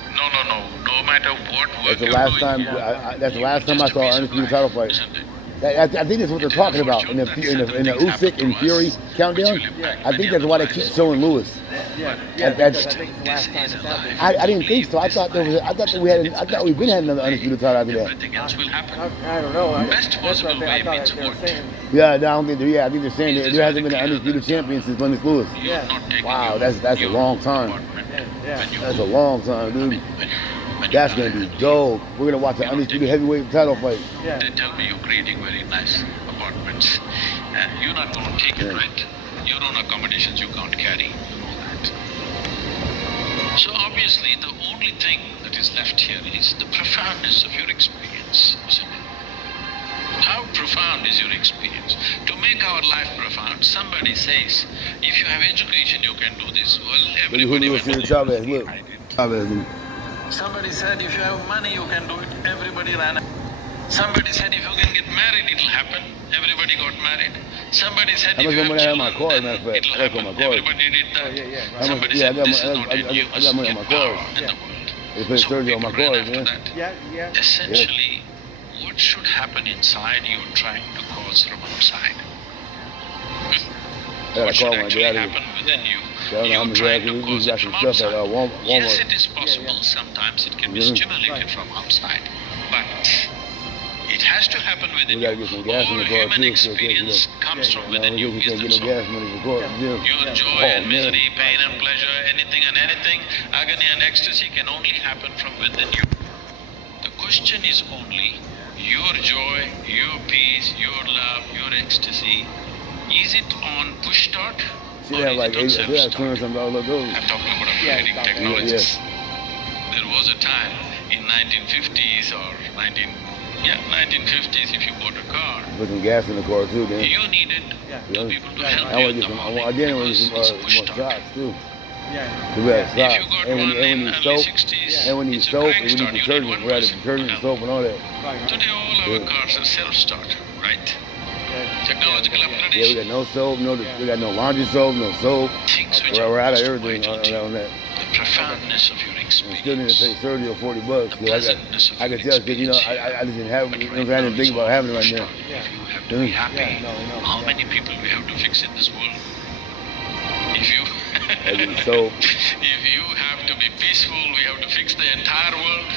No matter what work That's the you're last doing, time. That's the last time I just a saw an piece of undisputed life, title fight. isn't it? I think that's what they're talking about in the Usyk and Fury countdown. I think that's why they keep showing Lewis. Yeah, That's- because I think it's the last time it's happened. I didn't think so. I thought we've been having another undisputed title after that. Everything else will happen. I don't know. Best That's possible what way I thought means they were what? saying. Yeah, I don't think. I think they're saying that there hasn't been an undisputed champion since Lennox Lewis. You're Yeah. not taking Wow, your- that's a your long time. apartment. Yeah. When you- That's a long time, dude. when you That's die, gonna be dope. We're gonna watch the undisputed heavyweight title fight. Yeah. They tell me you're creating very nice apartments. And you're not going to take it, Yeah. right? Your own accommodations you can't carry. You know that. So obviously the only thing that is left here is the profoundness of your experience, isn't it? How profound is your experience? To make our life profound, somebody says, if you have education, you can do this. Well, Look at everybody Julio will Cesar do Chavez. it. Look, I did. Chavez. Somebody said if you have money you can do it, everybody ran. Somebody said if you can get married it'll happen, everybody got married. Somebody said How if much you have money I have in my children, car, then matter of fact? it'll I got happen, my car. everybody did that. Yeah. How much- Somebody yeah, I said got this is my- not I ingenuous, got money on get my car. power in Yeah. the world. They put So surgery on my people car, ran after man. that. Yeah. Essentially, what should happen inside you're trying to cause from outside? I What gotta should call my actually dad. happen within you? I don't know how You're much trying we to cause got it some from stuff at outside. Walmart. Yes, it is possible. Sometimes it can be Mhm. stimulated from outside. But it has to happen within We gotta get some gas in all the car human too, so experience comes from within you. we can't Isn't get no so? gas money for car. Your joy and Oh, man. misery, pain and pleasure, anything and anything, agony and ecstasy can only happen from within you. The question is only your joy, your peace, your love, your ecstasy. Is it on push start She or had is like it on 8, she had self-start? $200 of those. I'm talking about Yeah, upgrading yeah, technologies. There was a time in 1950s or 1950s if you bought a car, Put some gas in the car too, then. you needed Yeah. two people to Right. help I you want in to the get some. morning I didn't want to because get it's some a push more start. socks too. Yeah. We had If socks. you got And one we in need early soap. 60s, And we need it's a soap. crank And we need start. You need detergent. one We had person to detergent, help. soap, and all that. Right. Today all our Yeah. cars are self-start, right? Yeah. Technological Yeah, we upgradation. got no soap. We got no laundry soap. No soap. Things which We're are out of most everything vital on to that. the profoundness of your We still need to experience. pay 30 or 40 bucks. The 'Cause pleasantness of I your could tell because I just didn't have. But You know, right I now didn't think it's about all having it right push now. start. If you have to Yeah. be happy, Yeah, no, how yeah. many people we have to fix in this world? If you Every soap. if you have to be peaceful, we have to fix the entire world.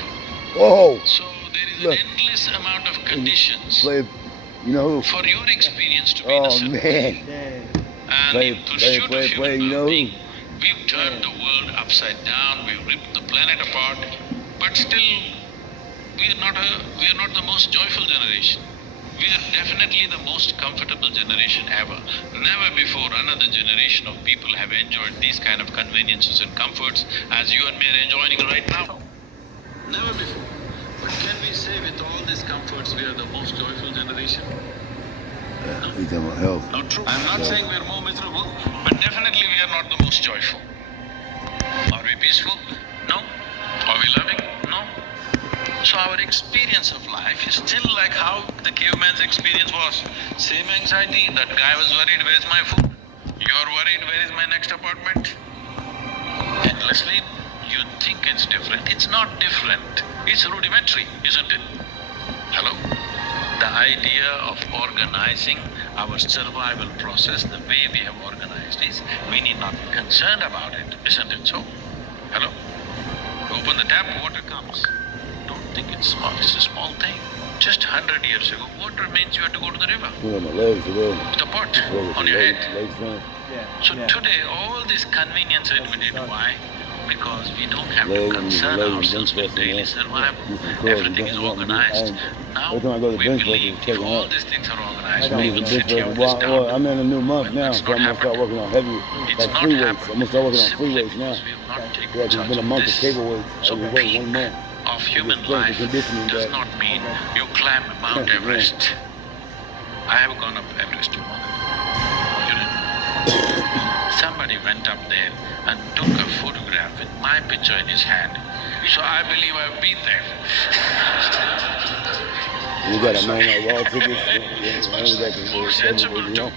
Whoa! So there is Look. an endless amount of conditions Play. You know who? for your experience to be in a Oh certain man. way. Yeah. And Play, in play, pursuit play, of play. human You know well-being, who? we've turned the world upside down. We've ripped the planet apart, but still, we are not the most joyful generation. We are definitely the most comfortable generation ever. Never before another generation of people have enjoyed these kind of conveniences and comforts as you and me are enjoying right now. Never before. But can we say with all these comforts we are the most joyful generation? You talking about health? Not true. I'm not saying we're more miserable, but definitely we are not the most joyful. Are we peaceful? No. Are we loving? No. So our experience of life is still like how the caveman's experience was. Same anxiety, that guy was worried, where's my food? You're worried, where is my next apartment? Endlessly, you think it's different. It's not different. It's rudimentary, isn't it? Hello? The idea of organizing our survival process the way we have organized is we need not be concerned about it, isn't it so? Hello? Open the tap, water comes. Don't think it's small, it's a small thing. Just 100 years ago, water means you had to go to the river, Put on my legs today. the pot Legs, on your head. legs, legs, Yeah. So Yeah. today, all this convenience that we did, why? Because we don't have Legs to and concern legs and ourselves bench with press and daily that. survival. Do some curls, Everything do is some- organized. Now, every time I go to we bench press, believe it's if taken all out. these things are I organized, know. we I'm will bench sit here press. with this Well, down. I'm in a new month Well, now, that's so not I'm gonna start happened. working on heavy, It's like not free weights. happened. I'm gonna start working on free Simply weights now. because we have not taken Yeah, 'cause charge it's been a of month of this. cable weights. So Every weight, peak 1 month. of human strength and life conditioning does that- not mean you climb Mount Yeah. Everest. I have gone up Everest too. You know, somebody went up there and took a photograph with my picture in his hand. So I believe I've been there. You got a man raw tickets. More sensible too. I know.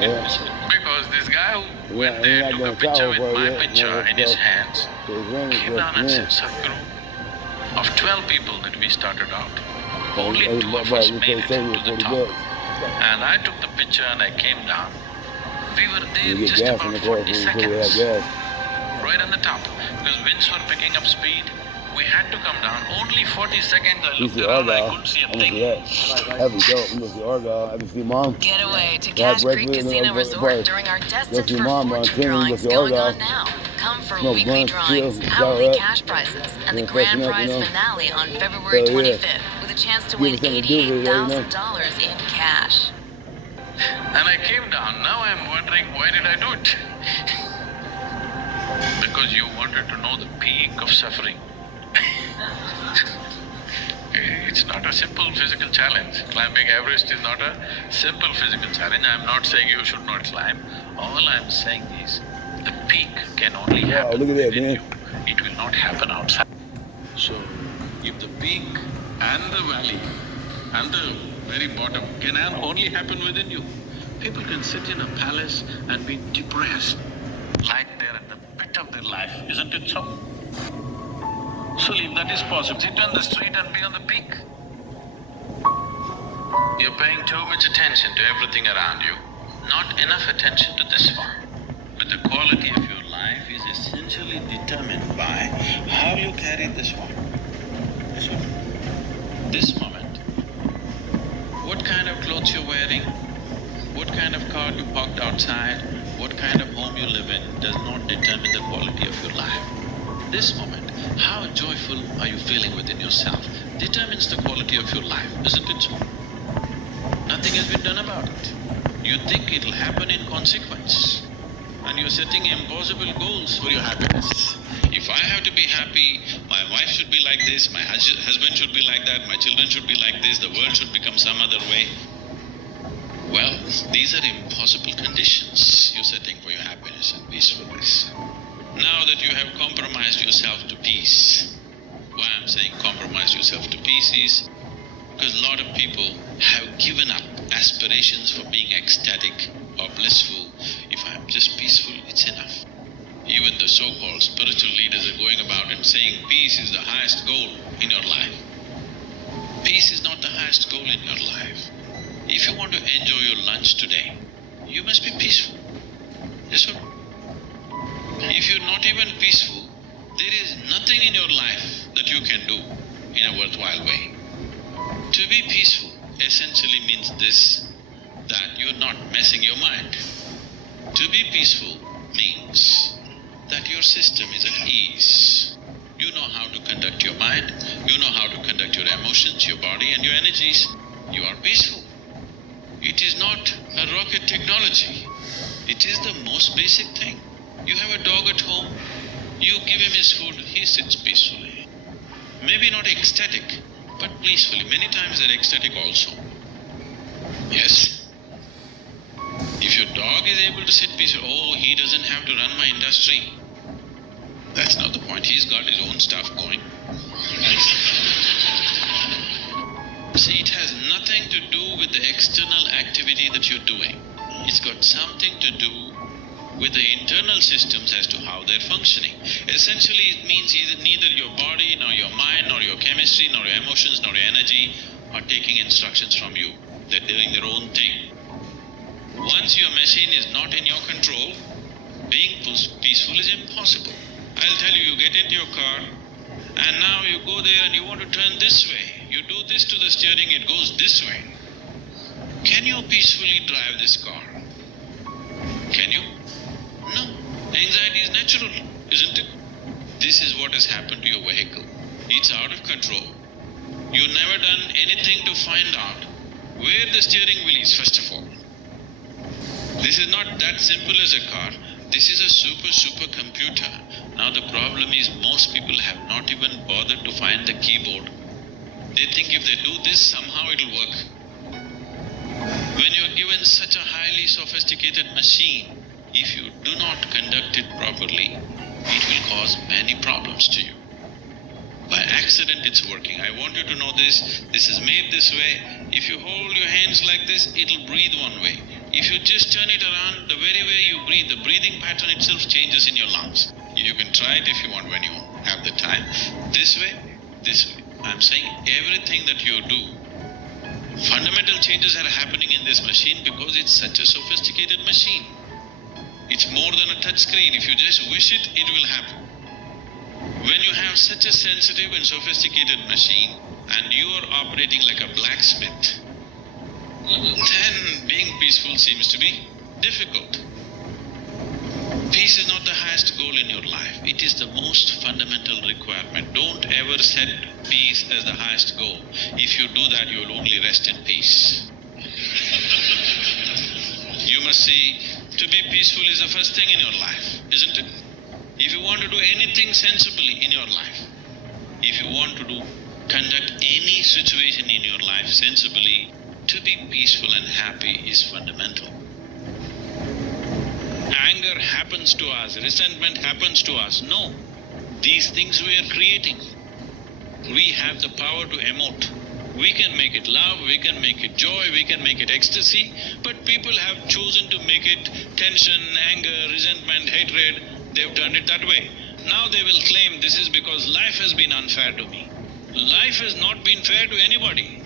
Yeah. Because this guy who went Yeah, there, you're not took a gonna picture travel with for my it, picture yeah, in his so- hands, So it's raining, came down so, and yeah. said, Sadhguru, of 12 people that we started out, So only every 2 of bar us you made pay it 30 or to the 40 top. bucks. And I took the picture and I came down. We were there You get just gas in about the car 40 until we have seconds, gas. right on the top, because winds were picking up speed. We had to come down. Only 40 seconds. I You looked see around, I Argyle. couldn't see a I'm gonna see thing. that. That'd be dope. I'm gonna see Argyle. I can see Mom. Getaway to Yeah, Cache Creek breakfast, Casino breakfast. Resort during our Destined your for mom on Fortune 10, drawings your going Argyle. on now. Come for Smoke weekly blunts, drawings, chill, hourly shower up. cash prizes, and the Yeah, grand freshen up, prize you know. finale on February Hell yeah. 25th with a chance to Give win us something to do with it, you know. $88,000 in cash. And I came down. Now I'm wondering, why did I do it? Because you wanted to know the peak of suffering. It's not a simple physical challenge. Climbing Everest is not a simple physical challenge. I'm not saying you should not climb. All I'm saying is the peak can only Wow, happen look at that, within man. you. It will not happen outside. So, if the peak and the valley and the very bottom can only happen within you, people can sit in a palace and be depressed, like they're at the pit of their life, isn't it so? So if that is possible, sit on the street and be on the peak. You're paying too much attention to everything around you, not enough attention to this one. But the quality of your life is essentially determined by how you carry this one. This one. This moment, what kind of clothes you're wearing, what kind of car you parked outside, what kind of home you live in does not determine the quality of your life. This moment, how joyful are you feeling within yourself determines the quality of your life, isn't it so? Nothing has been done about it. You think it'll happen in consequence, and you're setting impossible goals for your happiness. If I have to be happy, my wife should be like this, my husband should be like that, my children should be like this, the world should become some other way. Well, these are impossible conditions you're setting for your happiness and peacefulness. Now that you have compromised yourself to peace, why I'm saying compromise yourself to peace is because a lot of people have given up aspirations for being ecstatic or blissful. If I'm just peaceful, it's enough. Even the so-called spiritual leaders are going about and saying peace is the highest goal in your life. Peace is not the highest goal in your life. If you want to enjoy your lunch today, you must be peaceful. Yes or no? If you're not even peaceful, there is nothing in your life that you can do in a worthwhile way. To be peaceful essentially means this, that you're not messing your mind. To be peaceful means that your system is at ease. You know how to conduct your mind, you know how to conduct your emotions, your body and your energies. You are peaceful. It is not a rocket technology. It is the most basic thing. You have a dog at home, you give him his food, he sits peacefully. Maybe not ecstatic, but peacefully. Many times they're ecstatic also. Yes. If your dog is able to sit peacefully, oh, he doesn't have to run my industry. That's not the point. He's got his own stuff going. See, it has nothing to do with the external activity that you're doing. It's got something to do with the internal systems as to how they're functioning. Essentially, it means neither your body, nor your mind, nor your chemistry, nor your emotions, nor your energy are taking instructions from you. They're doing their own thing. Once your machine is not in your control, being peaceful is impossible. I'll tell you, you get into your car, and now you go there and you want to turn this way. You do this to the steering, it goes this way. Can you peacefully drive this car? Can you? No. Anxiety is natural, isn't it? This is what has happened to your vehicle. It's out of control. You've never done anything to find out where the steering wheel is, first of all. This is not that simple as a car. This is a super computer. Now the problem is most people have not even bothered to find the keyboard. They think if they do this, somehow it'll work. When you're given such a highly sophisticated machine, if you do not conduct it properly, it will cause many problems to you. By accident it's working. I want you to know this. This is made this way. If you hold your hands like this, it'll breathe one way. If you just turn it around, the very way you breathe, the breathing pattern itself changes in your lungs. You can try it if you want when you have the time. This way, this way. I'm saying everything that you do, fundamental changes are happening in this machine because it's such a sophisticated machine. It's more than a touch screen. If you just wish it, it will happen. When you have such a sensitive and sophisticated machine and you are operating like a blacksmith, then being peaceful seems to be difficult. Peace is not the highest goal in your life. It is the most fundamental requirement. Don't ever set peace as the highest goal. If you do that, you will only rest in peace. You must see, to be peaceful is the first thing in your life, isn't it? If you want to do anything sensibly in your life, if you want to conduct any situation in your life sensibly, to be peaceful and happy is fundamental. Anger happens to us, resentment happens to us. No, these things we are creating. We have the power to emote. We can make it love, we can make it joy, we can make it ecstasy, but people have chosen to make it tension, anger, resentment, hatred. They've turned it that way. Now they will claim this is because life has been unfair to me. Life has not been fair to anybody.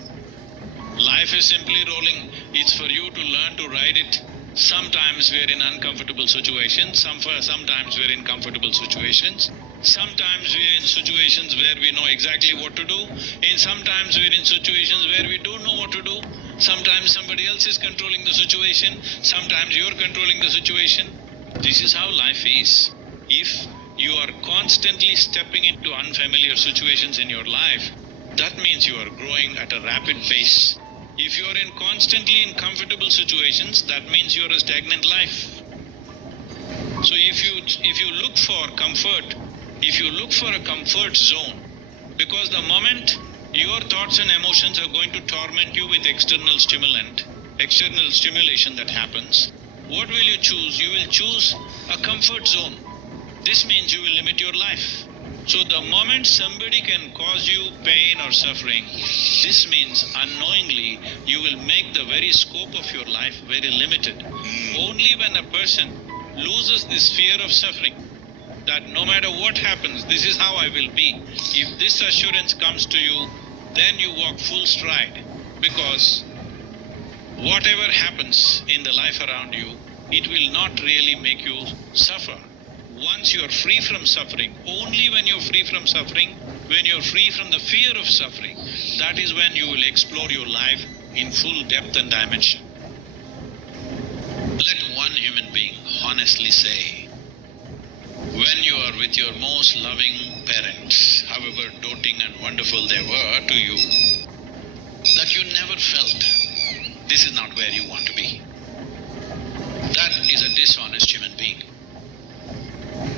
Life is simply rolling. It's for you to learn to ride it. Sometimes we're in uncomfortable situations, sometimes we're in comfortable situations. Sometimes we're in situations where we know exactly what to do, and sometimes we're in situations where we don't know what to do. Sometimes somebody else is controlling the situation, sometimes you're controlling the situation. This is how life is. If you are constantly stepping into unfamiliar situations in your life, that means you are growing at a rapid pace. If you are in constantly in comfortable situations, that means you are a stagnant life. So if you look for comfort, if you look for a comfort zone, because the moment your thoughts and emotions are going to torment you with external stimulation that happens, what will you choose? You will choose a comfort zone. This means you will limit your life. So the moment somebody can cause you pain or suffering, this means unknowingly you will make the very scope of your life very limited. Only when a person loses this fear of suffering, that no matter what happens, this is how I will be. If this assurance comes to you, then you walk full stride, because whatever happens in the life around you, it will not really make you suffer. Once you are free from suffering, only when you're free from suffering, when you're free from the fear of suffering, that is when you will explore your life in full depth and dimension. Let one human being honestly say, when you are with your most loving parents, however doting and wonderful they were to you, that you never felt this is not where you want to be. That is a dishonest human being.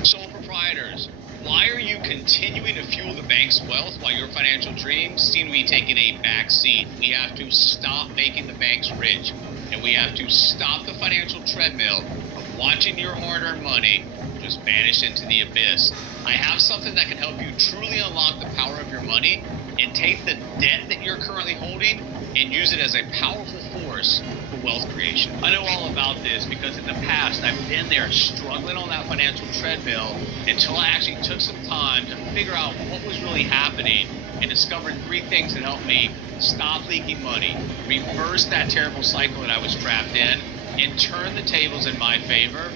Sole proprietors, why are you continuing to fuel the bank's wealth while your financial dreams seem to be taking a back seat? We have to stop making the banks rich, and we have to stop the financial treadmill of watching your hard-earned money just vanish into the abyss. I have something that can help you truly unlock the power of your money and take the debt that you're currently holding and use it as a powerful force for wealth creation. I know all about this because in the past I've been there struggling on that financial treadmill until I actually took some time to figure out what was really happening and discovered 3 things that helped me stop leaking money, reverse that terrible cycle that I was trapped in, and turn the tables in my favor,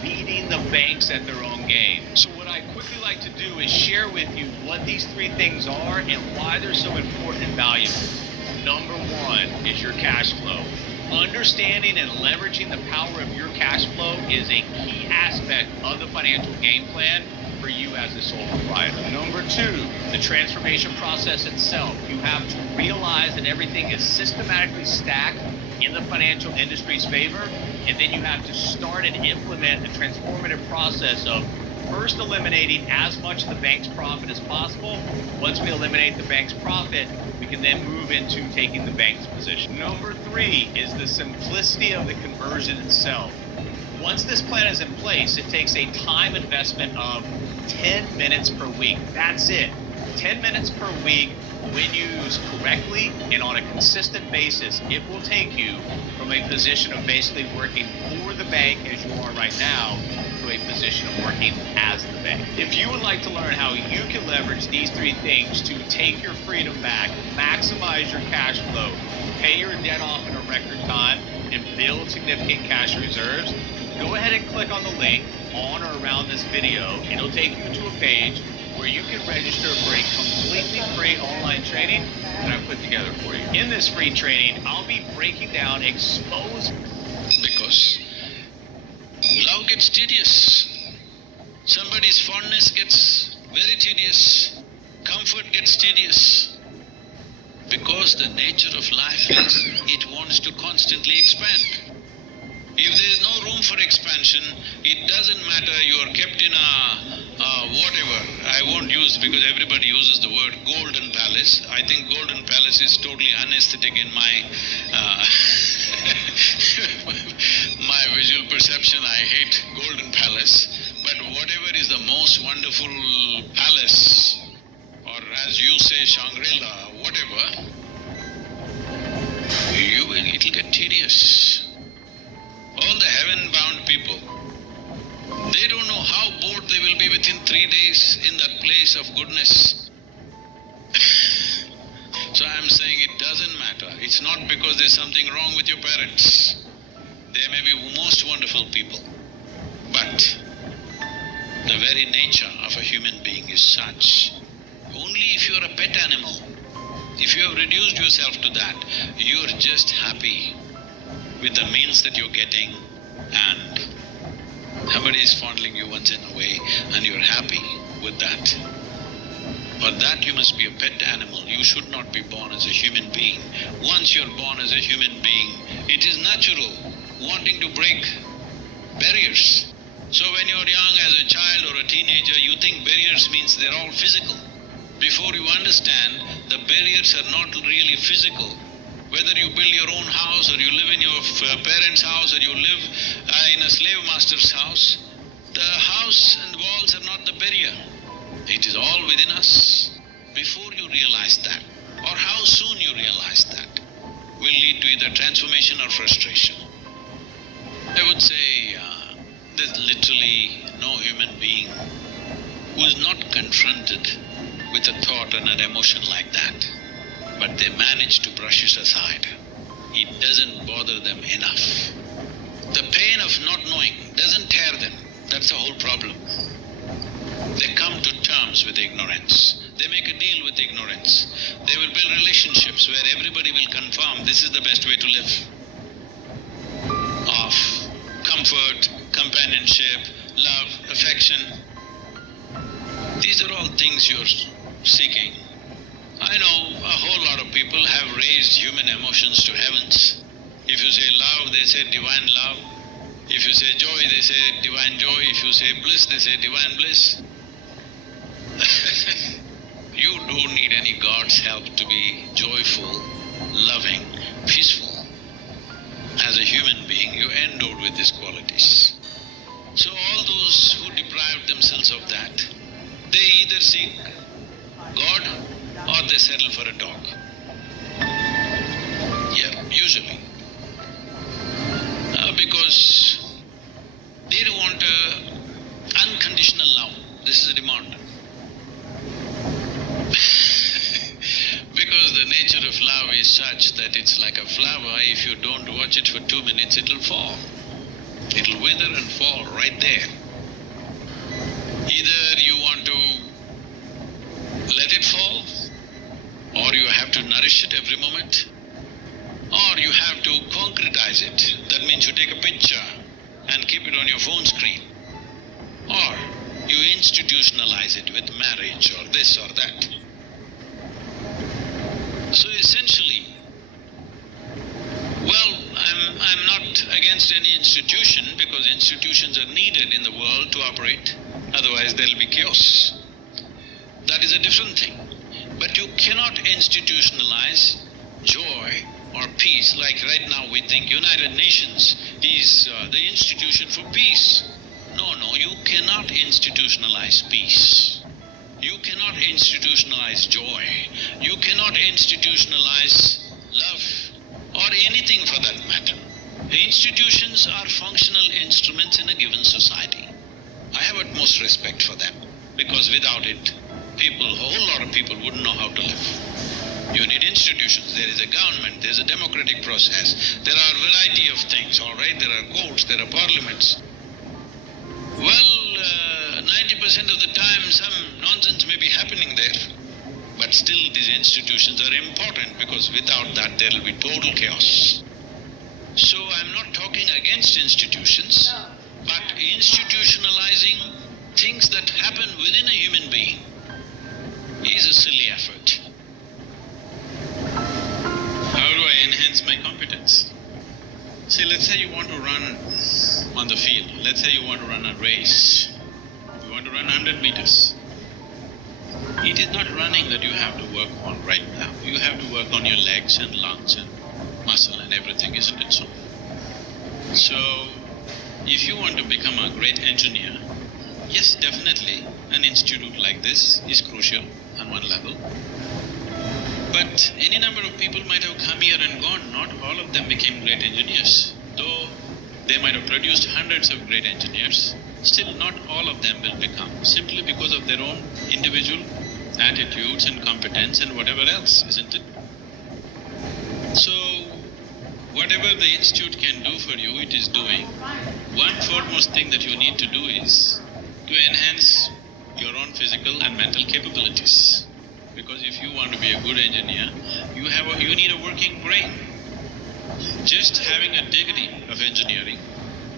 beating the banks at their own game. So what I'd quickly like to do is share with you what these 3 things are and why they're so important and valuable. Number 1 is your cash flow. Understanding and leveraging the power of your cash flow is a key aspect of the financial game plan for you as a sole proprietor. Number 2, the transformation process itself. You have to realize that everything is systematically stacked in the financial industry's favor, and then you have to start and implement the transformative process of first eliminating as much of the bank's profit as possible. Once we eliminate the bank's profit, we can then move into taking the bank's position. Number 3 is the simplicity of the conversion itself. Once this plan is in place, it takes a time investment of 10 minutes per week. That's it. 10 minutes per week, when used correctly and on a consistent basis, it will take you from a position of basically working for the bank as you are right now to a position of working as the bank. If you would like to learn how you can leverage these 3 things to take your freedom back, maximize your cash flow, pay your debt off in a record time, and build significant cash reserves, go ahead and click on the link on or around this video, and it'll take you to a page where you can register for a completely free online training that I've put together for you. In this free training, I'll be breaking down, Because love gets tedious. Somebody's fondness gets very tedious. Comfort gets tedious. Because the nature of life is it wants to constantly expand. If there is no room for expansion, it doesn't matter you are kept in a whatever. I won't use, because everybody uses the word golden palace. I think golden palace is totally unaesthetic in my my visual perception. I hate golden palace. But whatever is the most wonderful palace, or as you say, Shangri-La, whatever, it'll get tedious. All the heaven-bound people, they don't know how bored they will be within 3 days in that place of goodness. So I'm saying it doesn't matter. It's not because there's something wrong with your parents. They may be most wonderful people. But The very nature of a human being is such. Only if you're a pet animal, if you have reduced yourself to that, you're just happy with the meals that you're getting and somebody is fondling you once in a way and you're happy with that. For that you must be a pet animal. You should not be born as a human being. Once you're born as a human being, it is natural wanting to break barriers. So when you're young as a child or a teenager, you think barriers means they're all physical. Before you understand, the barriers are not really physical. Whether you build your own house or you live in your parents' house or you live in a slave master's house, the house and walls are not the barrier. It is all within us. Before you realize that, or how soon you realize that, will lead to either transformation or frustration. I would say there's literally no human being who is not confronted with a thought and an emotion like that, but they manage to brush it aside. It doesn't bother them enough. The pain of not knowing doesn't tear them. That's the whole problem. They come to terms with ignorance. They make a deal with ignorance. They will build relationships where everybody will confirm this is the best way to live. Of comfort, companionship, love, affection. These are all things you're seeking. I know a whole lot of people have raised human emotions to heavens. If you say love, they say divine love. If you say joy, they say divine joy. If you say bliss, they say divine bliss. You don't need any God's help to be joyful, loving, peaceful. As a human being, you're endowed with these qualities. So all those who deprive themselves of that, they either seek God or they settle for a dog. Yeah, usually. Because they want unconditional love. This is a demand. Because the nature of love is such that it's like a flower. If you don't watch it for 2 minutes, it'll fall. It'll wither and fall right there. Either you want to let it fall, or you have to nourish it every moment, or you have to concretize it. That means you take a picture and keep it on your phone screen, or you institutionalize it with marriage or this or that. So essentially, well, I'm not against any institution because institutions are needed in the world to operate, otherwise there'll be chaos. That is a different thing. But you cannot institutionalize joy or peace like right now we think United Nations is the institution for peace. No, you cannot institutionalize peace. You cannot institutionalize joy. You cannot institutionalize love or anything for that matter. The institutions are functional instruments in a given society. I have utmost respect for them because without it, a whole lot of people wouldn't know how to live. You need institutions. There is a government, there's a democratic process. There are a variety of things, all right? There are courts, there are parliaments. Well, 90% of the time some nonsense may be happening there. But still these institutions are important because without that there will be total chaos. So I'm not talking against institutions, but institutionalizing things that happen within a human being is a silly effort. How do I enhance my competence? See, let's say you want to run on the field. Let's say you want to run a race. You want to run 100 meters. It is not running that you have to work on right now. You have to work on your legs and lungs and muscle and everything, isn't it so? So, if you want to become a great engineer, yes, definitely, an institute like this is crucial on one level. But any number of people might have come here and gone. Not all of them became great engineers. Though they might have produced hundreds of great engineers, still not all of them will become, simply because of their own individual attitudes and competence and whatever else, isn't it? So, whatever the institute can do for you, it is doing. One foremost thing that you need to do is to enhance your own physical and mental capabilities. Because if you want to be a good engineer, you need a working brain. Just having a degree of engineering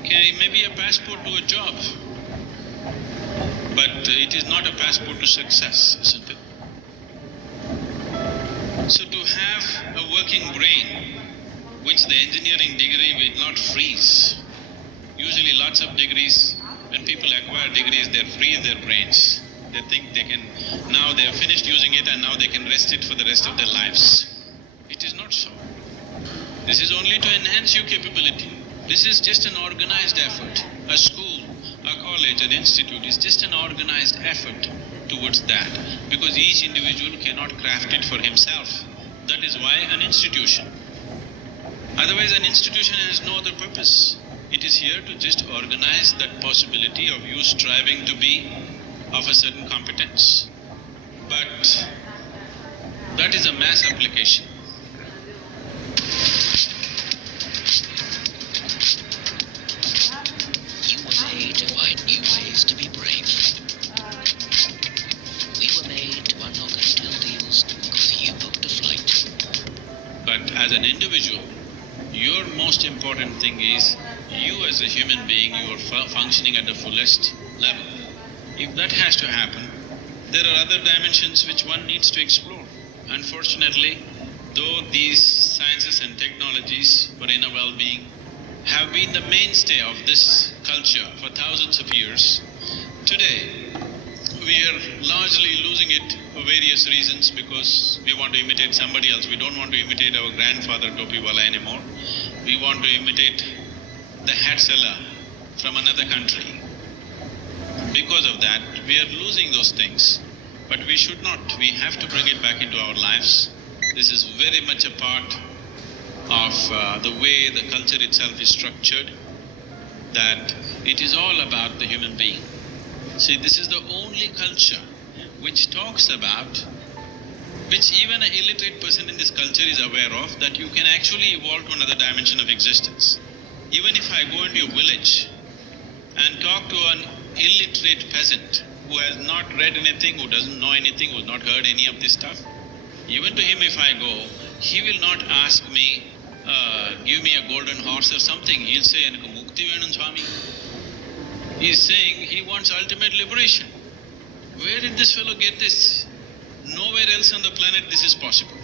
may be a passport to a job, but it is not a passport to success, isn't it? So to have a working brain, which the engineering degree will not freeze. Usually lots of degrees, when people acquire degrees, they freeze their brains. They think they can, now they have finished using it and now they can rest it for the rest of their lives. It is not so. This is only to enhance your capability. This is just an organized effort. A school, a college, an institute is just an organized effort towards that, because each individual cannot craft it for himself. That is why an institution. Otherwise, an institution has no other purpose. It is here to just organize that possibility of you striving to be of a certain competence. But that is a mass application. You were made to find new ways to be brave. We were made to unlock and tell deals because you booked a flight. But as an individual, your most important thing is you as a human being, you are functioning at the fullest level. If that has to happen, there are other dimensions which one needs to explore. Unfortunately, though these sciences and technologies for inner well-being have been the mainstay of this culture for thousands of years, today we are largely losing it for various reasons, because we want to imitate somebody else. We don't want to imitate our grandfather Topiwala anymore. We want to imitate the hat seller from another country. Because of that, we are losing those things. But we should not. We have to bring it back into our lives. This is very much a part of the way the culture itself is structured, that it is all about the human being. See, this is the only culture which talks about, which even an illiterate person in this culture is aware of, that you can actually evolve to another dimension of existence. Even if I go into a village and talk to an illiterate peasant who has not read anything, who doesn't know anything, who has not heard any of this stuff, even to him if I go, he will not ask me, give me a golden horse or something. He'll say, "Enakku mukti venum Swami." He's saying he wants ultimate liberation. Where did this fellow get this? Nowhere else on the planet this is possible.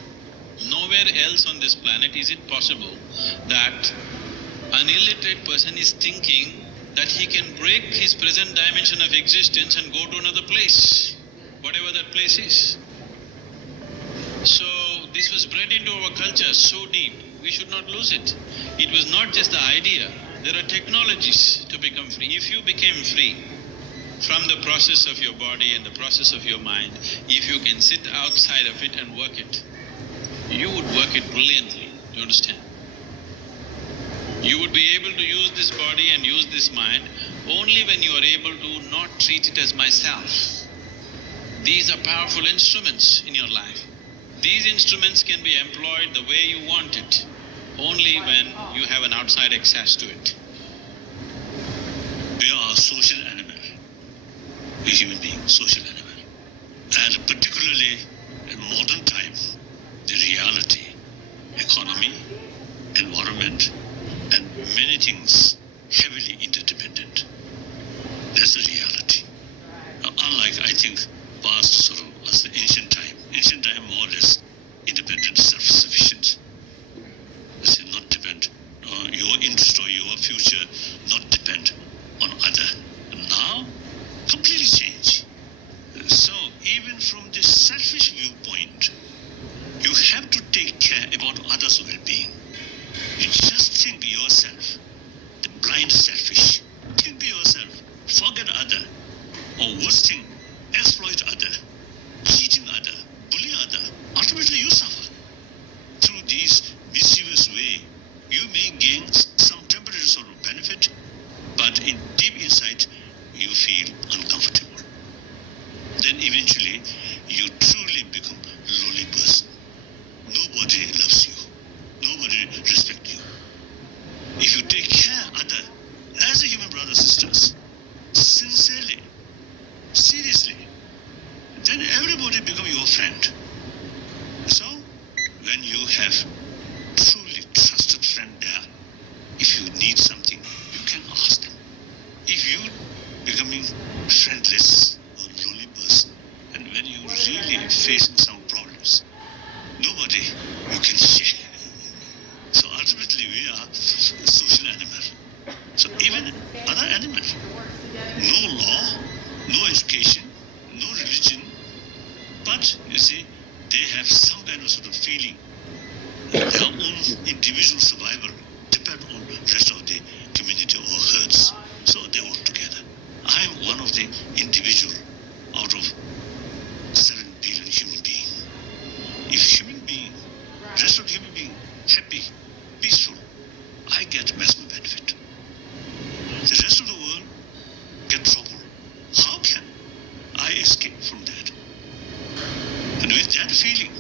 Nowhere else on this planet is it possible that an illiterate person is thinking that he can break his present dimension of existence and go to another place, whatever that place is. So this was bred into our culture so deep, we should not lose it. It was not just the idea. There are technologies to become free. If you became free from the process of your body and the process of your mind, if you can sit outside of it and work it, you would work it brilliantly. Do you understand? You would be able to use this body and use this mind only when you are able to not treat it as myself. These are powerful instruments in your life. These instruments can be employed the way you want it, only when you have an outside access to it. We are a social animal, a human being, social animal. And particularly in modern time, the reality, economy, environment, and many things heavily interdependent. That's the reality. Unlike, I think, past sort of as the ancient time more or less independent, self-sufficient. Let's say not depend on your interest or your future, not depend on other. Now, completely change. So even from this selfish viewpoint, you have to take care about others' well-being. You just think yourself, the blind selfish. Think yourself, forget other, or worst thing, exploit other, cheating other, bully other. Ultimately you suffer. Through this mischievous way, you may gain some temporary sort of benefit, but in deep inside, you feel uncomfortable. Then eventually, you truly become a lonely person. Nobody loves you. Nobody respects you. If you take care other as a human brothers sisters, sincerely, individual survival depend on the rest of the community or herds. So they work together. I am one of the individual out of 7 billion human beings. If human being, rest of human being, happy, peaceful, I get maximum benefit. The rest of the world get trouble. How can I escape from that? And with that feeling,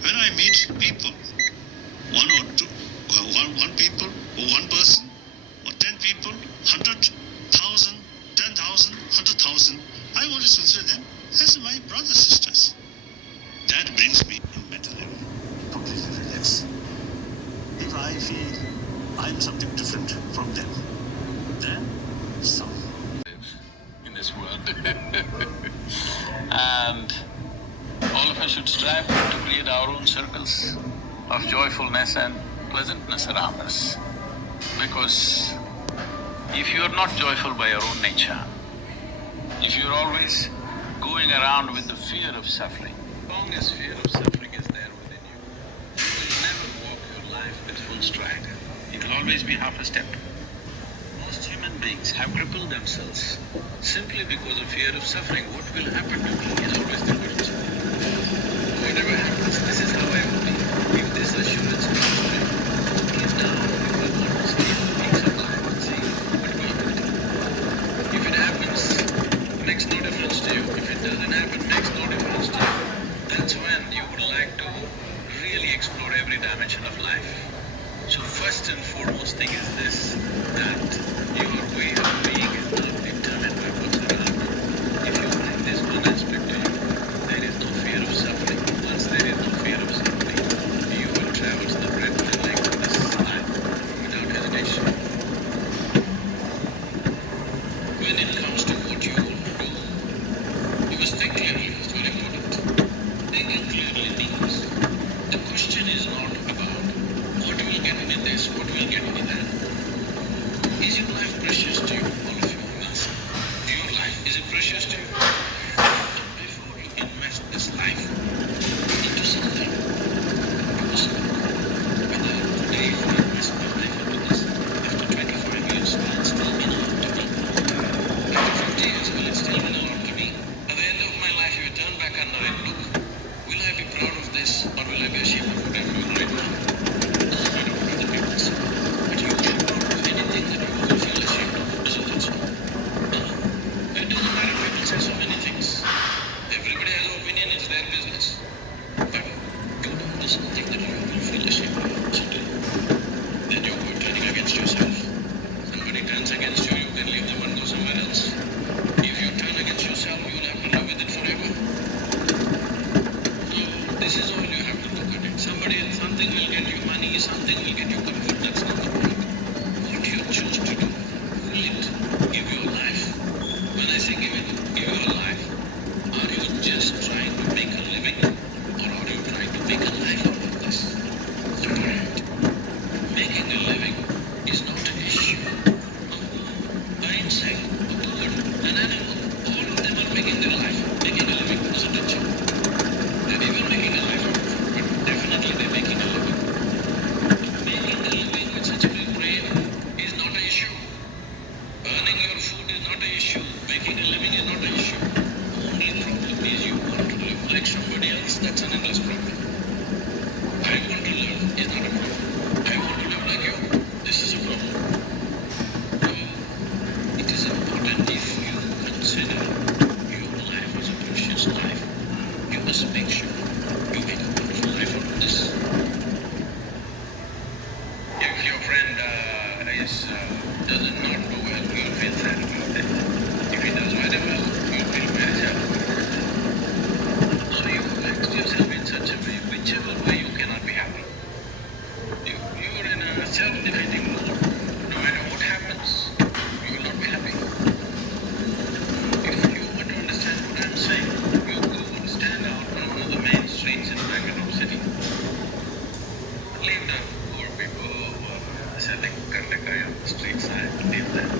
when I meet people, one or two, one people, or one person, or 10 people, 100,000, 10,000, 100,000, I always consider them as my brothers, sisters. That brings me mentally completely relaxed. If I feel I'm something different from them, then some. In this world. And all of us should strive to create our own circles of joyfulness and pleasantness around us. Because if you are not joyful by your own nature, if you're always going around with the fear of suffering, as long as fear of suffering is there within you, you will never walk your life with full stride. It will always be half a step. Most human beings have crippled themselves simply because of fear of suffering. What will happen to me is always the question. Whatever happens, this is how I will be. If this assurance comes to me, please now, if I want to stay in the peace of life and see what will happen to me. If it happens, makes no difference to you. If it doesn't happen, makes no difference to you. That's when you would like to really explore every dimension of life. So first and foremost thing is this, that your way of being is not determined by what's around you. If you find this one aspect to you, there is no fear of suffering. Once there is no fear of suffering, you will traverse the breadth and length of this life without hesitation. When it comes to what you want to do, you must think clearly. It's very important. Thinking clearly means the question is not about what will get me this, what will get me that. Is your life precious to you? All of you ask. Your life, is it precious to you? Before you invest this life into something, do something. Whether today if you invest my life into this, after 25 years, will it still mean a lot to me? After 50 years, will it still mean a lot to me? At the end of my life, you turn back and look, will I be proud of this or will I be ashamed of what I'm doing right now? Doesn't matter what other people say, but you will be proud of anything that you will feel ashamed of. Isn't that so? It doesn't matter, people say so many things. Everybody has an opinion, it's their business. But do something that you will feel ashamed of, isn't it? Then you go turning against yourself. Somebody turns against you, you can leave them and go somewhere else. If you turn against yourself, you will have to live with it forever. So this is all you have to look at it. Something will get you money, something will get you comfort, that's not the point. What you choose to do, will it give you a life? When I say give you a life, are you just trying to make a living or are you trying to make a life out of this? Separate. Making a living is not an issue. An insect, a bird, an animal, all of them are making their life. Making a living is an issue. They're even making a life out of it, but definitely they're making a living. Making a living with such a big brain is not an issue. Earning your food is not an issue. Making a living is not an issue. Only problem is you want to live like somebody else. That's an endless problem. I want to live is not a problem. I want to live like you. This is a problem. It is important if you consider your life as a precious life. You must make sure you make a wonderful life out of this. If your friend does not do well, you'll feel sad about it. If he does very well, you'll feel very sad about it. So you vex yourself in such a way, whichever way you cannot be happy. You're in a self-defeating mode. No matter what happens, you will not be happy. If you want to understand what I'm saying, you go and stand out on one of the main streets in Bangalore city. Leave the poor people who are selling kandakaya on the street side, leave them.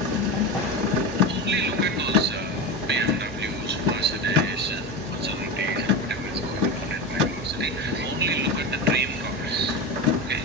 Only look at those BMWs, Mercedes, Mazeritis, whatever is going on in Bangalore city. Only look at the dream cars. Okay?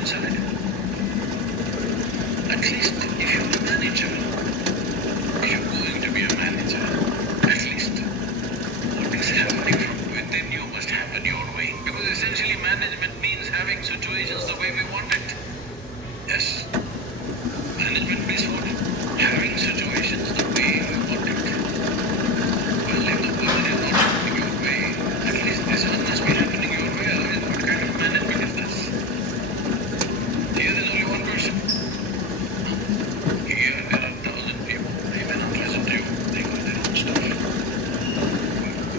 inside. At least if you're a manager, if you're going to be a manager, at least what is happening from within you must happen your way. Because essentially management means having situations the way we want it. Yes? Management means what? Having situations the way we want it. Well, if the person is not happening your way, at least this one must be happening your way. Otherwise, what kind of management is this? Here there's only one person. Here there are 1,000 people. They may not listen to you. They got their own stuff.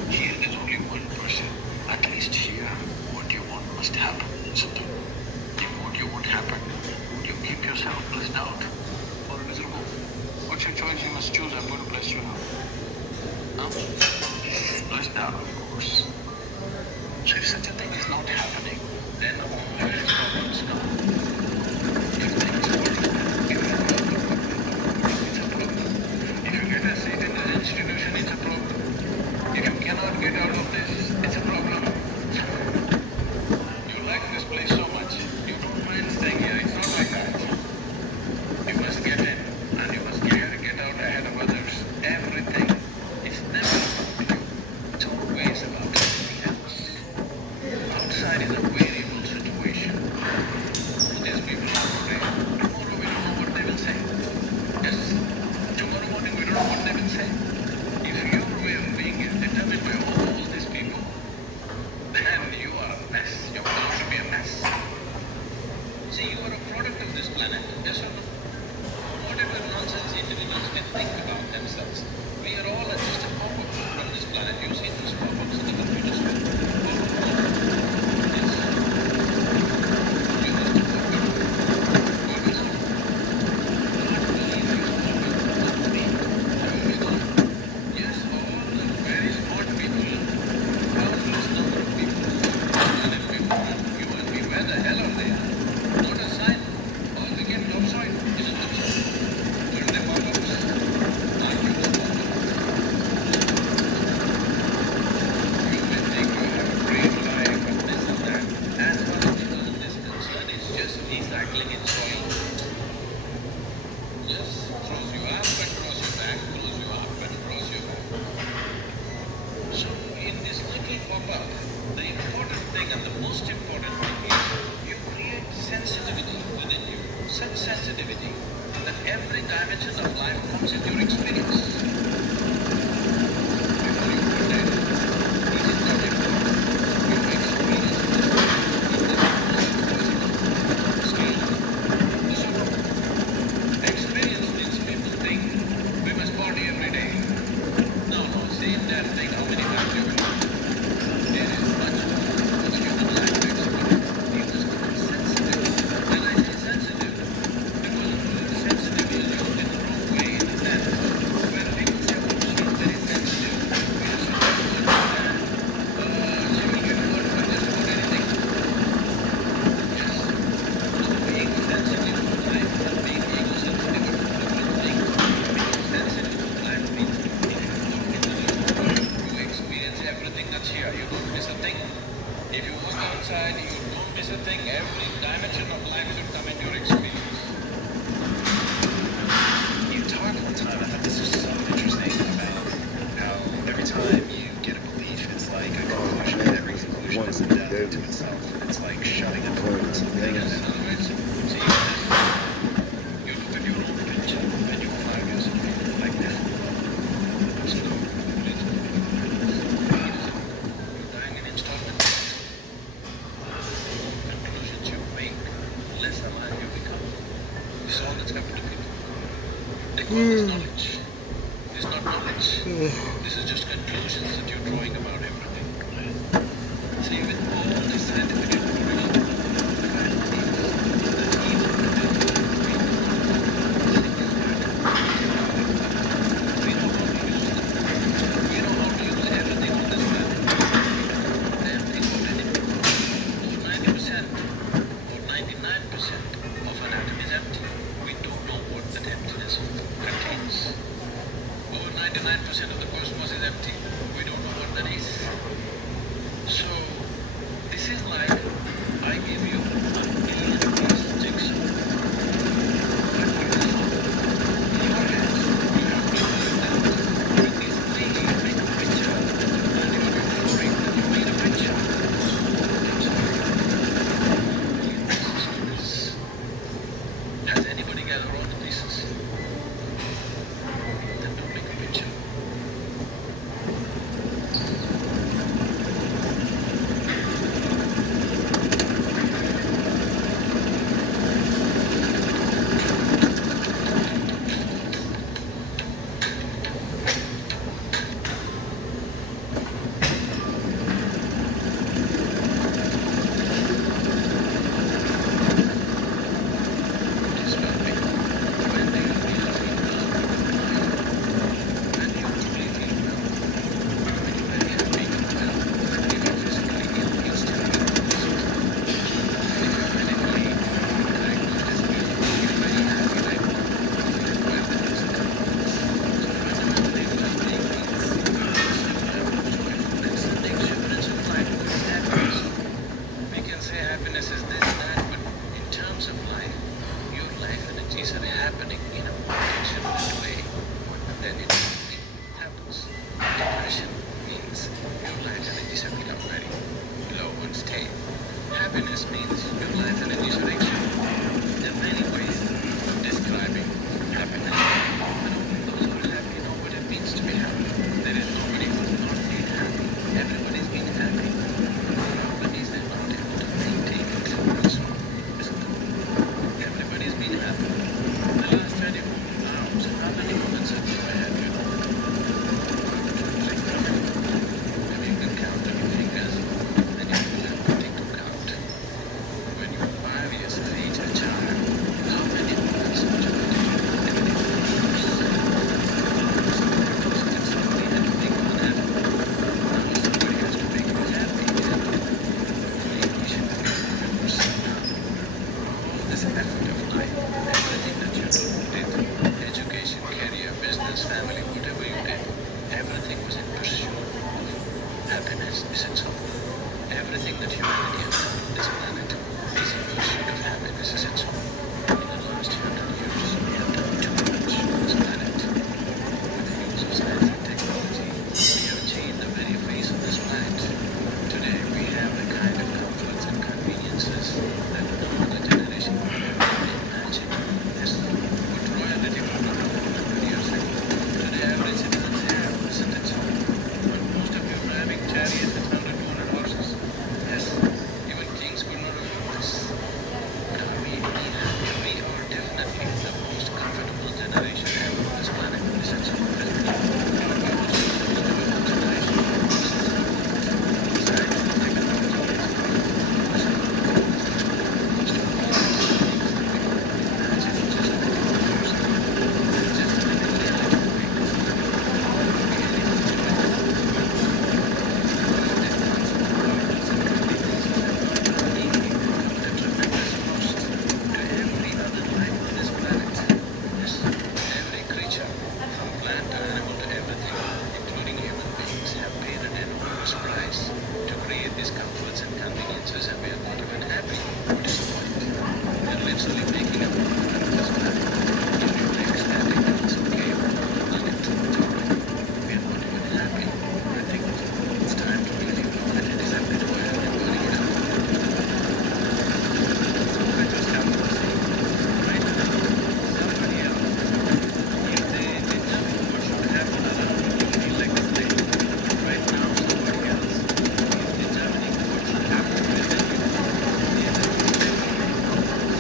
Here there's only one person. At least here, what you want must happen. So, if what you want happen, would you keep yourself blissed out or miserable? What's your choice? You must choose. I'm going to bless you now. Huh? Blessed out, of course. So if such a thing is not happening, then where is problems come? If things work, if you work, it's a problem. If you get a seat in the institution, it's a problem. If you cannot get out of this, it's a problem. You like this place so much, you don't mind staying here. It's not like that. You must get in, and you must get out ahead of others. Everything is never about you. It's always about something else. Outside is a variable situation. These people are today. Tomorrow we don't know what they will say. Yes. Tomorrow morning we don't know what they will say. If your way of being is determined by all these people, then you are a mess. You're bound to be a mess. See, you are a product of this planet. Yes or no? Whatever nonsense individuals can think about themselves, we are all just a pop-up from this planet. You see those pop-ups in the computer screen? Yes. You're just a pop-up. What is it? Not believe you are nobody. Moving on. Yes, all the very smart people, countless number of people who have done it before you and me, where the hell are they? Not a sign. All became topsoil. Isn't it so? Were they pop-ups? Are you a pop-up? You may think you have a great life and this and that. As far as the earth is concerned, it's just recycling in soil. Just throws you up and draws you back, throws you up and draws you back. So in this little pop-up, the important thing and the most important thing is you create sensitivity within you. Such sensitivity that every dimension of life comes into your experience. Before you put it, it is not important. You experience this in the most possible scale. So, experience means people think we must party every day. No, same damn thing. How many times you will do? There is much more for the human life to experience. You must become sensitive. When I say sensitive, because the word sensitive is used in the wrong way in the sense when people say, oh, she's very sensitive, we are supposed to understand, she will give word for just about anything. Yes. So being sensitive to life and being egosensitive are two different things. Being sensitive to life means if you walk into this world, you experience everything that's here. You don't miss a thing. If you walk outside, you don't miss a thing. Every dimension of life should come into your experience. You talk all the time, I thought this was so interesting about how every time you get a belief, it's like a conclusion, and every conclusion is a death to itself. It's like shutting a door to something Yes, in else. other words, see, you look at your own picture and you find yourself like this. So, you're dying in installments. Conclusions you make, less alive you become. This is all that's happened to people. They call this knowledge. This is not knowledge. This is just conclusions that you're drawing about everything. See, with all this scientific information, the fact is that even within we know how to use them. We know how to use everything on this planet. Damn thing about anything. Over 90% or 99% of an atom is empty. We don't know what that emptiness contains. Over 99% of the cosmos is empty. We don't know what that is. So, this effort of life, everything that you did, education, career, business, family, whatever you did, everything was in pursuit of happiness, isn't so? Everything that humanity has done on this planet is in pursuit of happiness, isn't so? In the last 100 years, we have done too much on this planet. With the use of science and technology, we have changed the very face of this planet. Today, we have the kind of comforts and conveniences that no other generation could ever imagine. Yes, what royalty would not have 100 years ago. Today, every citizen have, isn't it? Most of you driving chariots with 100, 200 horses. Yes, even kings could not afford this. But are we any happier? We are definitely the most comfortable generation ever on this planet, isn't it? Our power system is the most generation. Science and technology is every creature, from plant to animal to everything, including human beings, have paid an enormous price to create these comforts and conveniences, and we are not even happy. What is the point? We are literally making a profit out of this planet. If you take static down some cave on a planet to we are not even happy. I think it's time to really look at it. Is that bit where we're burning it up? Look at what's happening. Right? Somebody else, if they determine what should happen around you, feel like a slave. Right now, somebody else is determining what should happen within you.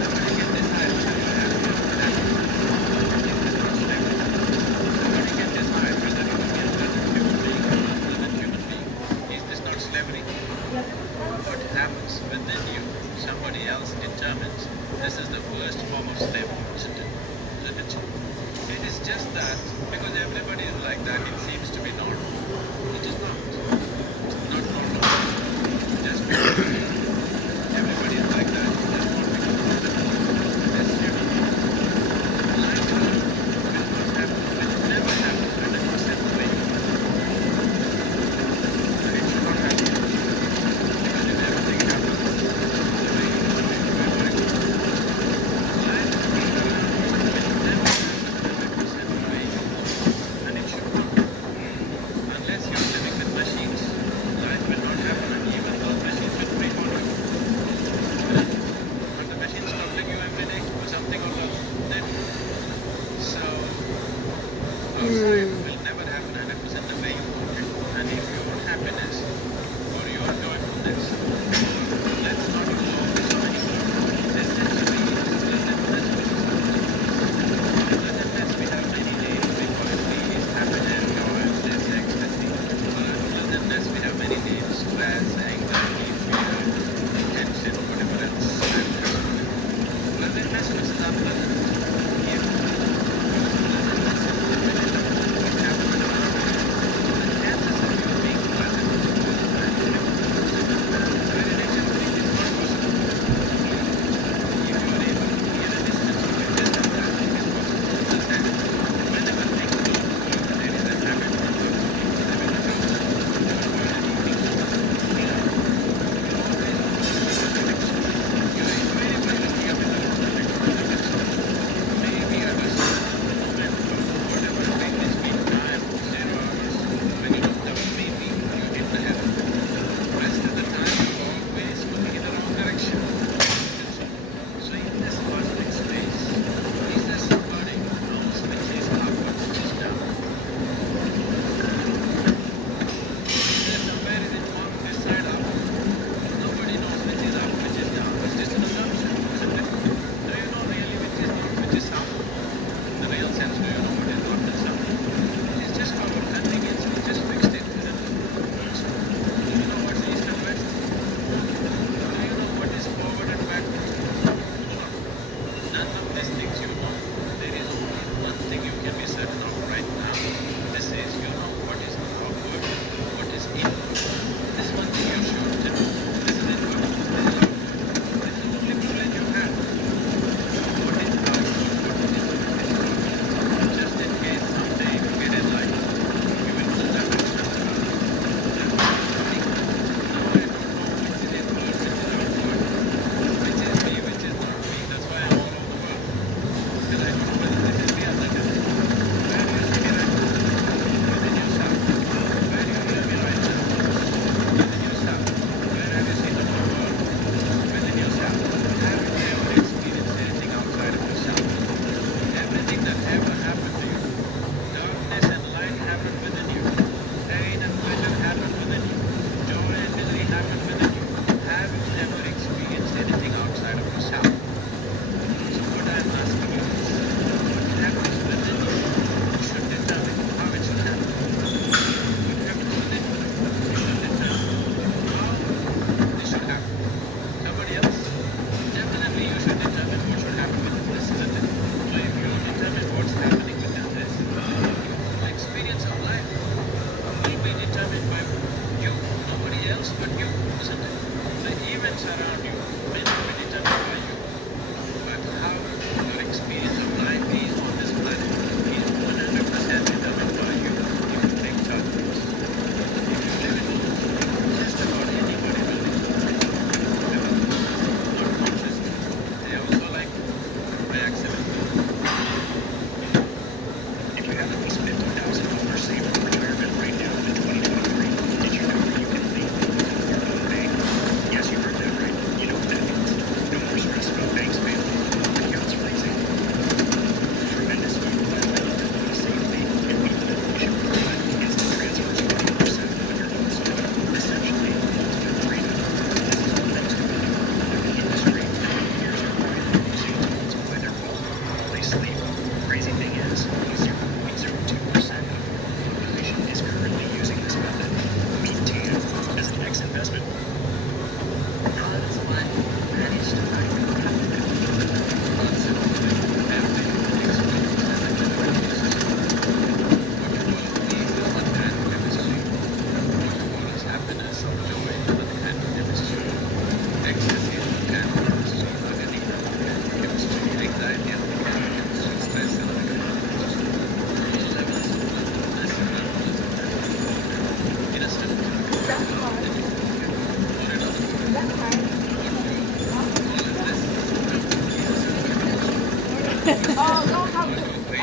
Somebody can decide whether you're happy or not happy. Is this not slavery? Somebody can decide whether you will be a pleasant human being or not pleasant human being. Is this not slavery? What happens within you, somebody else determines. This is the worst form of slavery, isn't it? Isn't it? It is just that because everybody is like that, it seems to be normal. It is not. It's not normal. Just because everybody is like that, it does not become normal. That's human. Life will not happen, will never happen under your sense of way. And it should not happen. Because if everything happens the way you want it, we are going to. Life will never happen 100% way. And it should not. Unless you're living with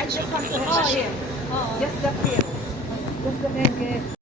just want to have a pill. Just the pill. Just the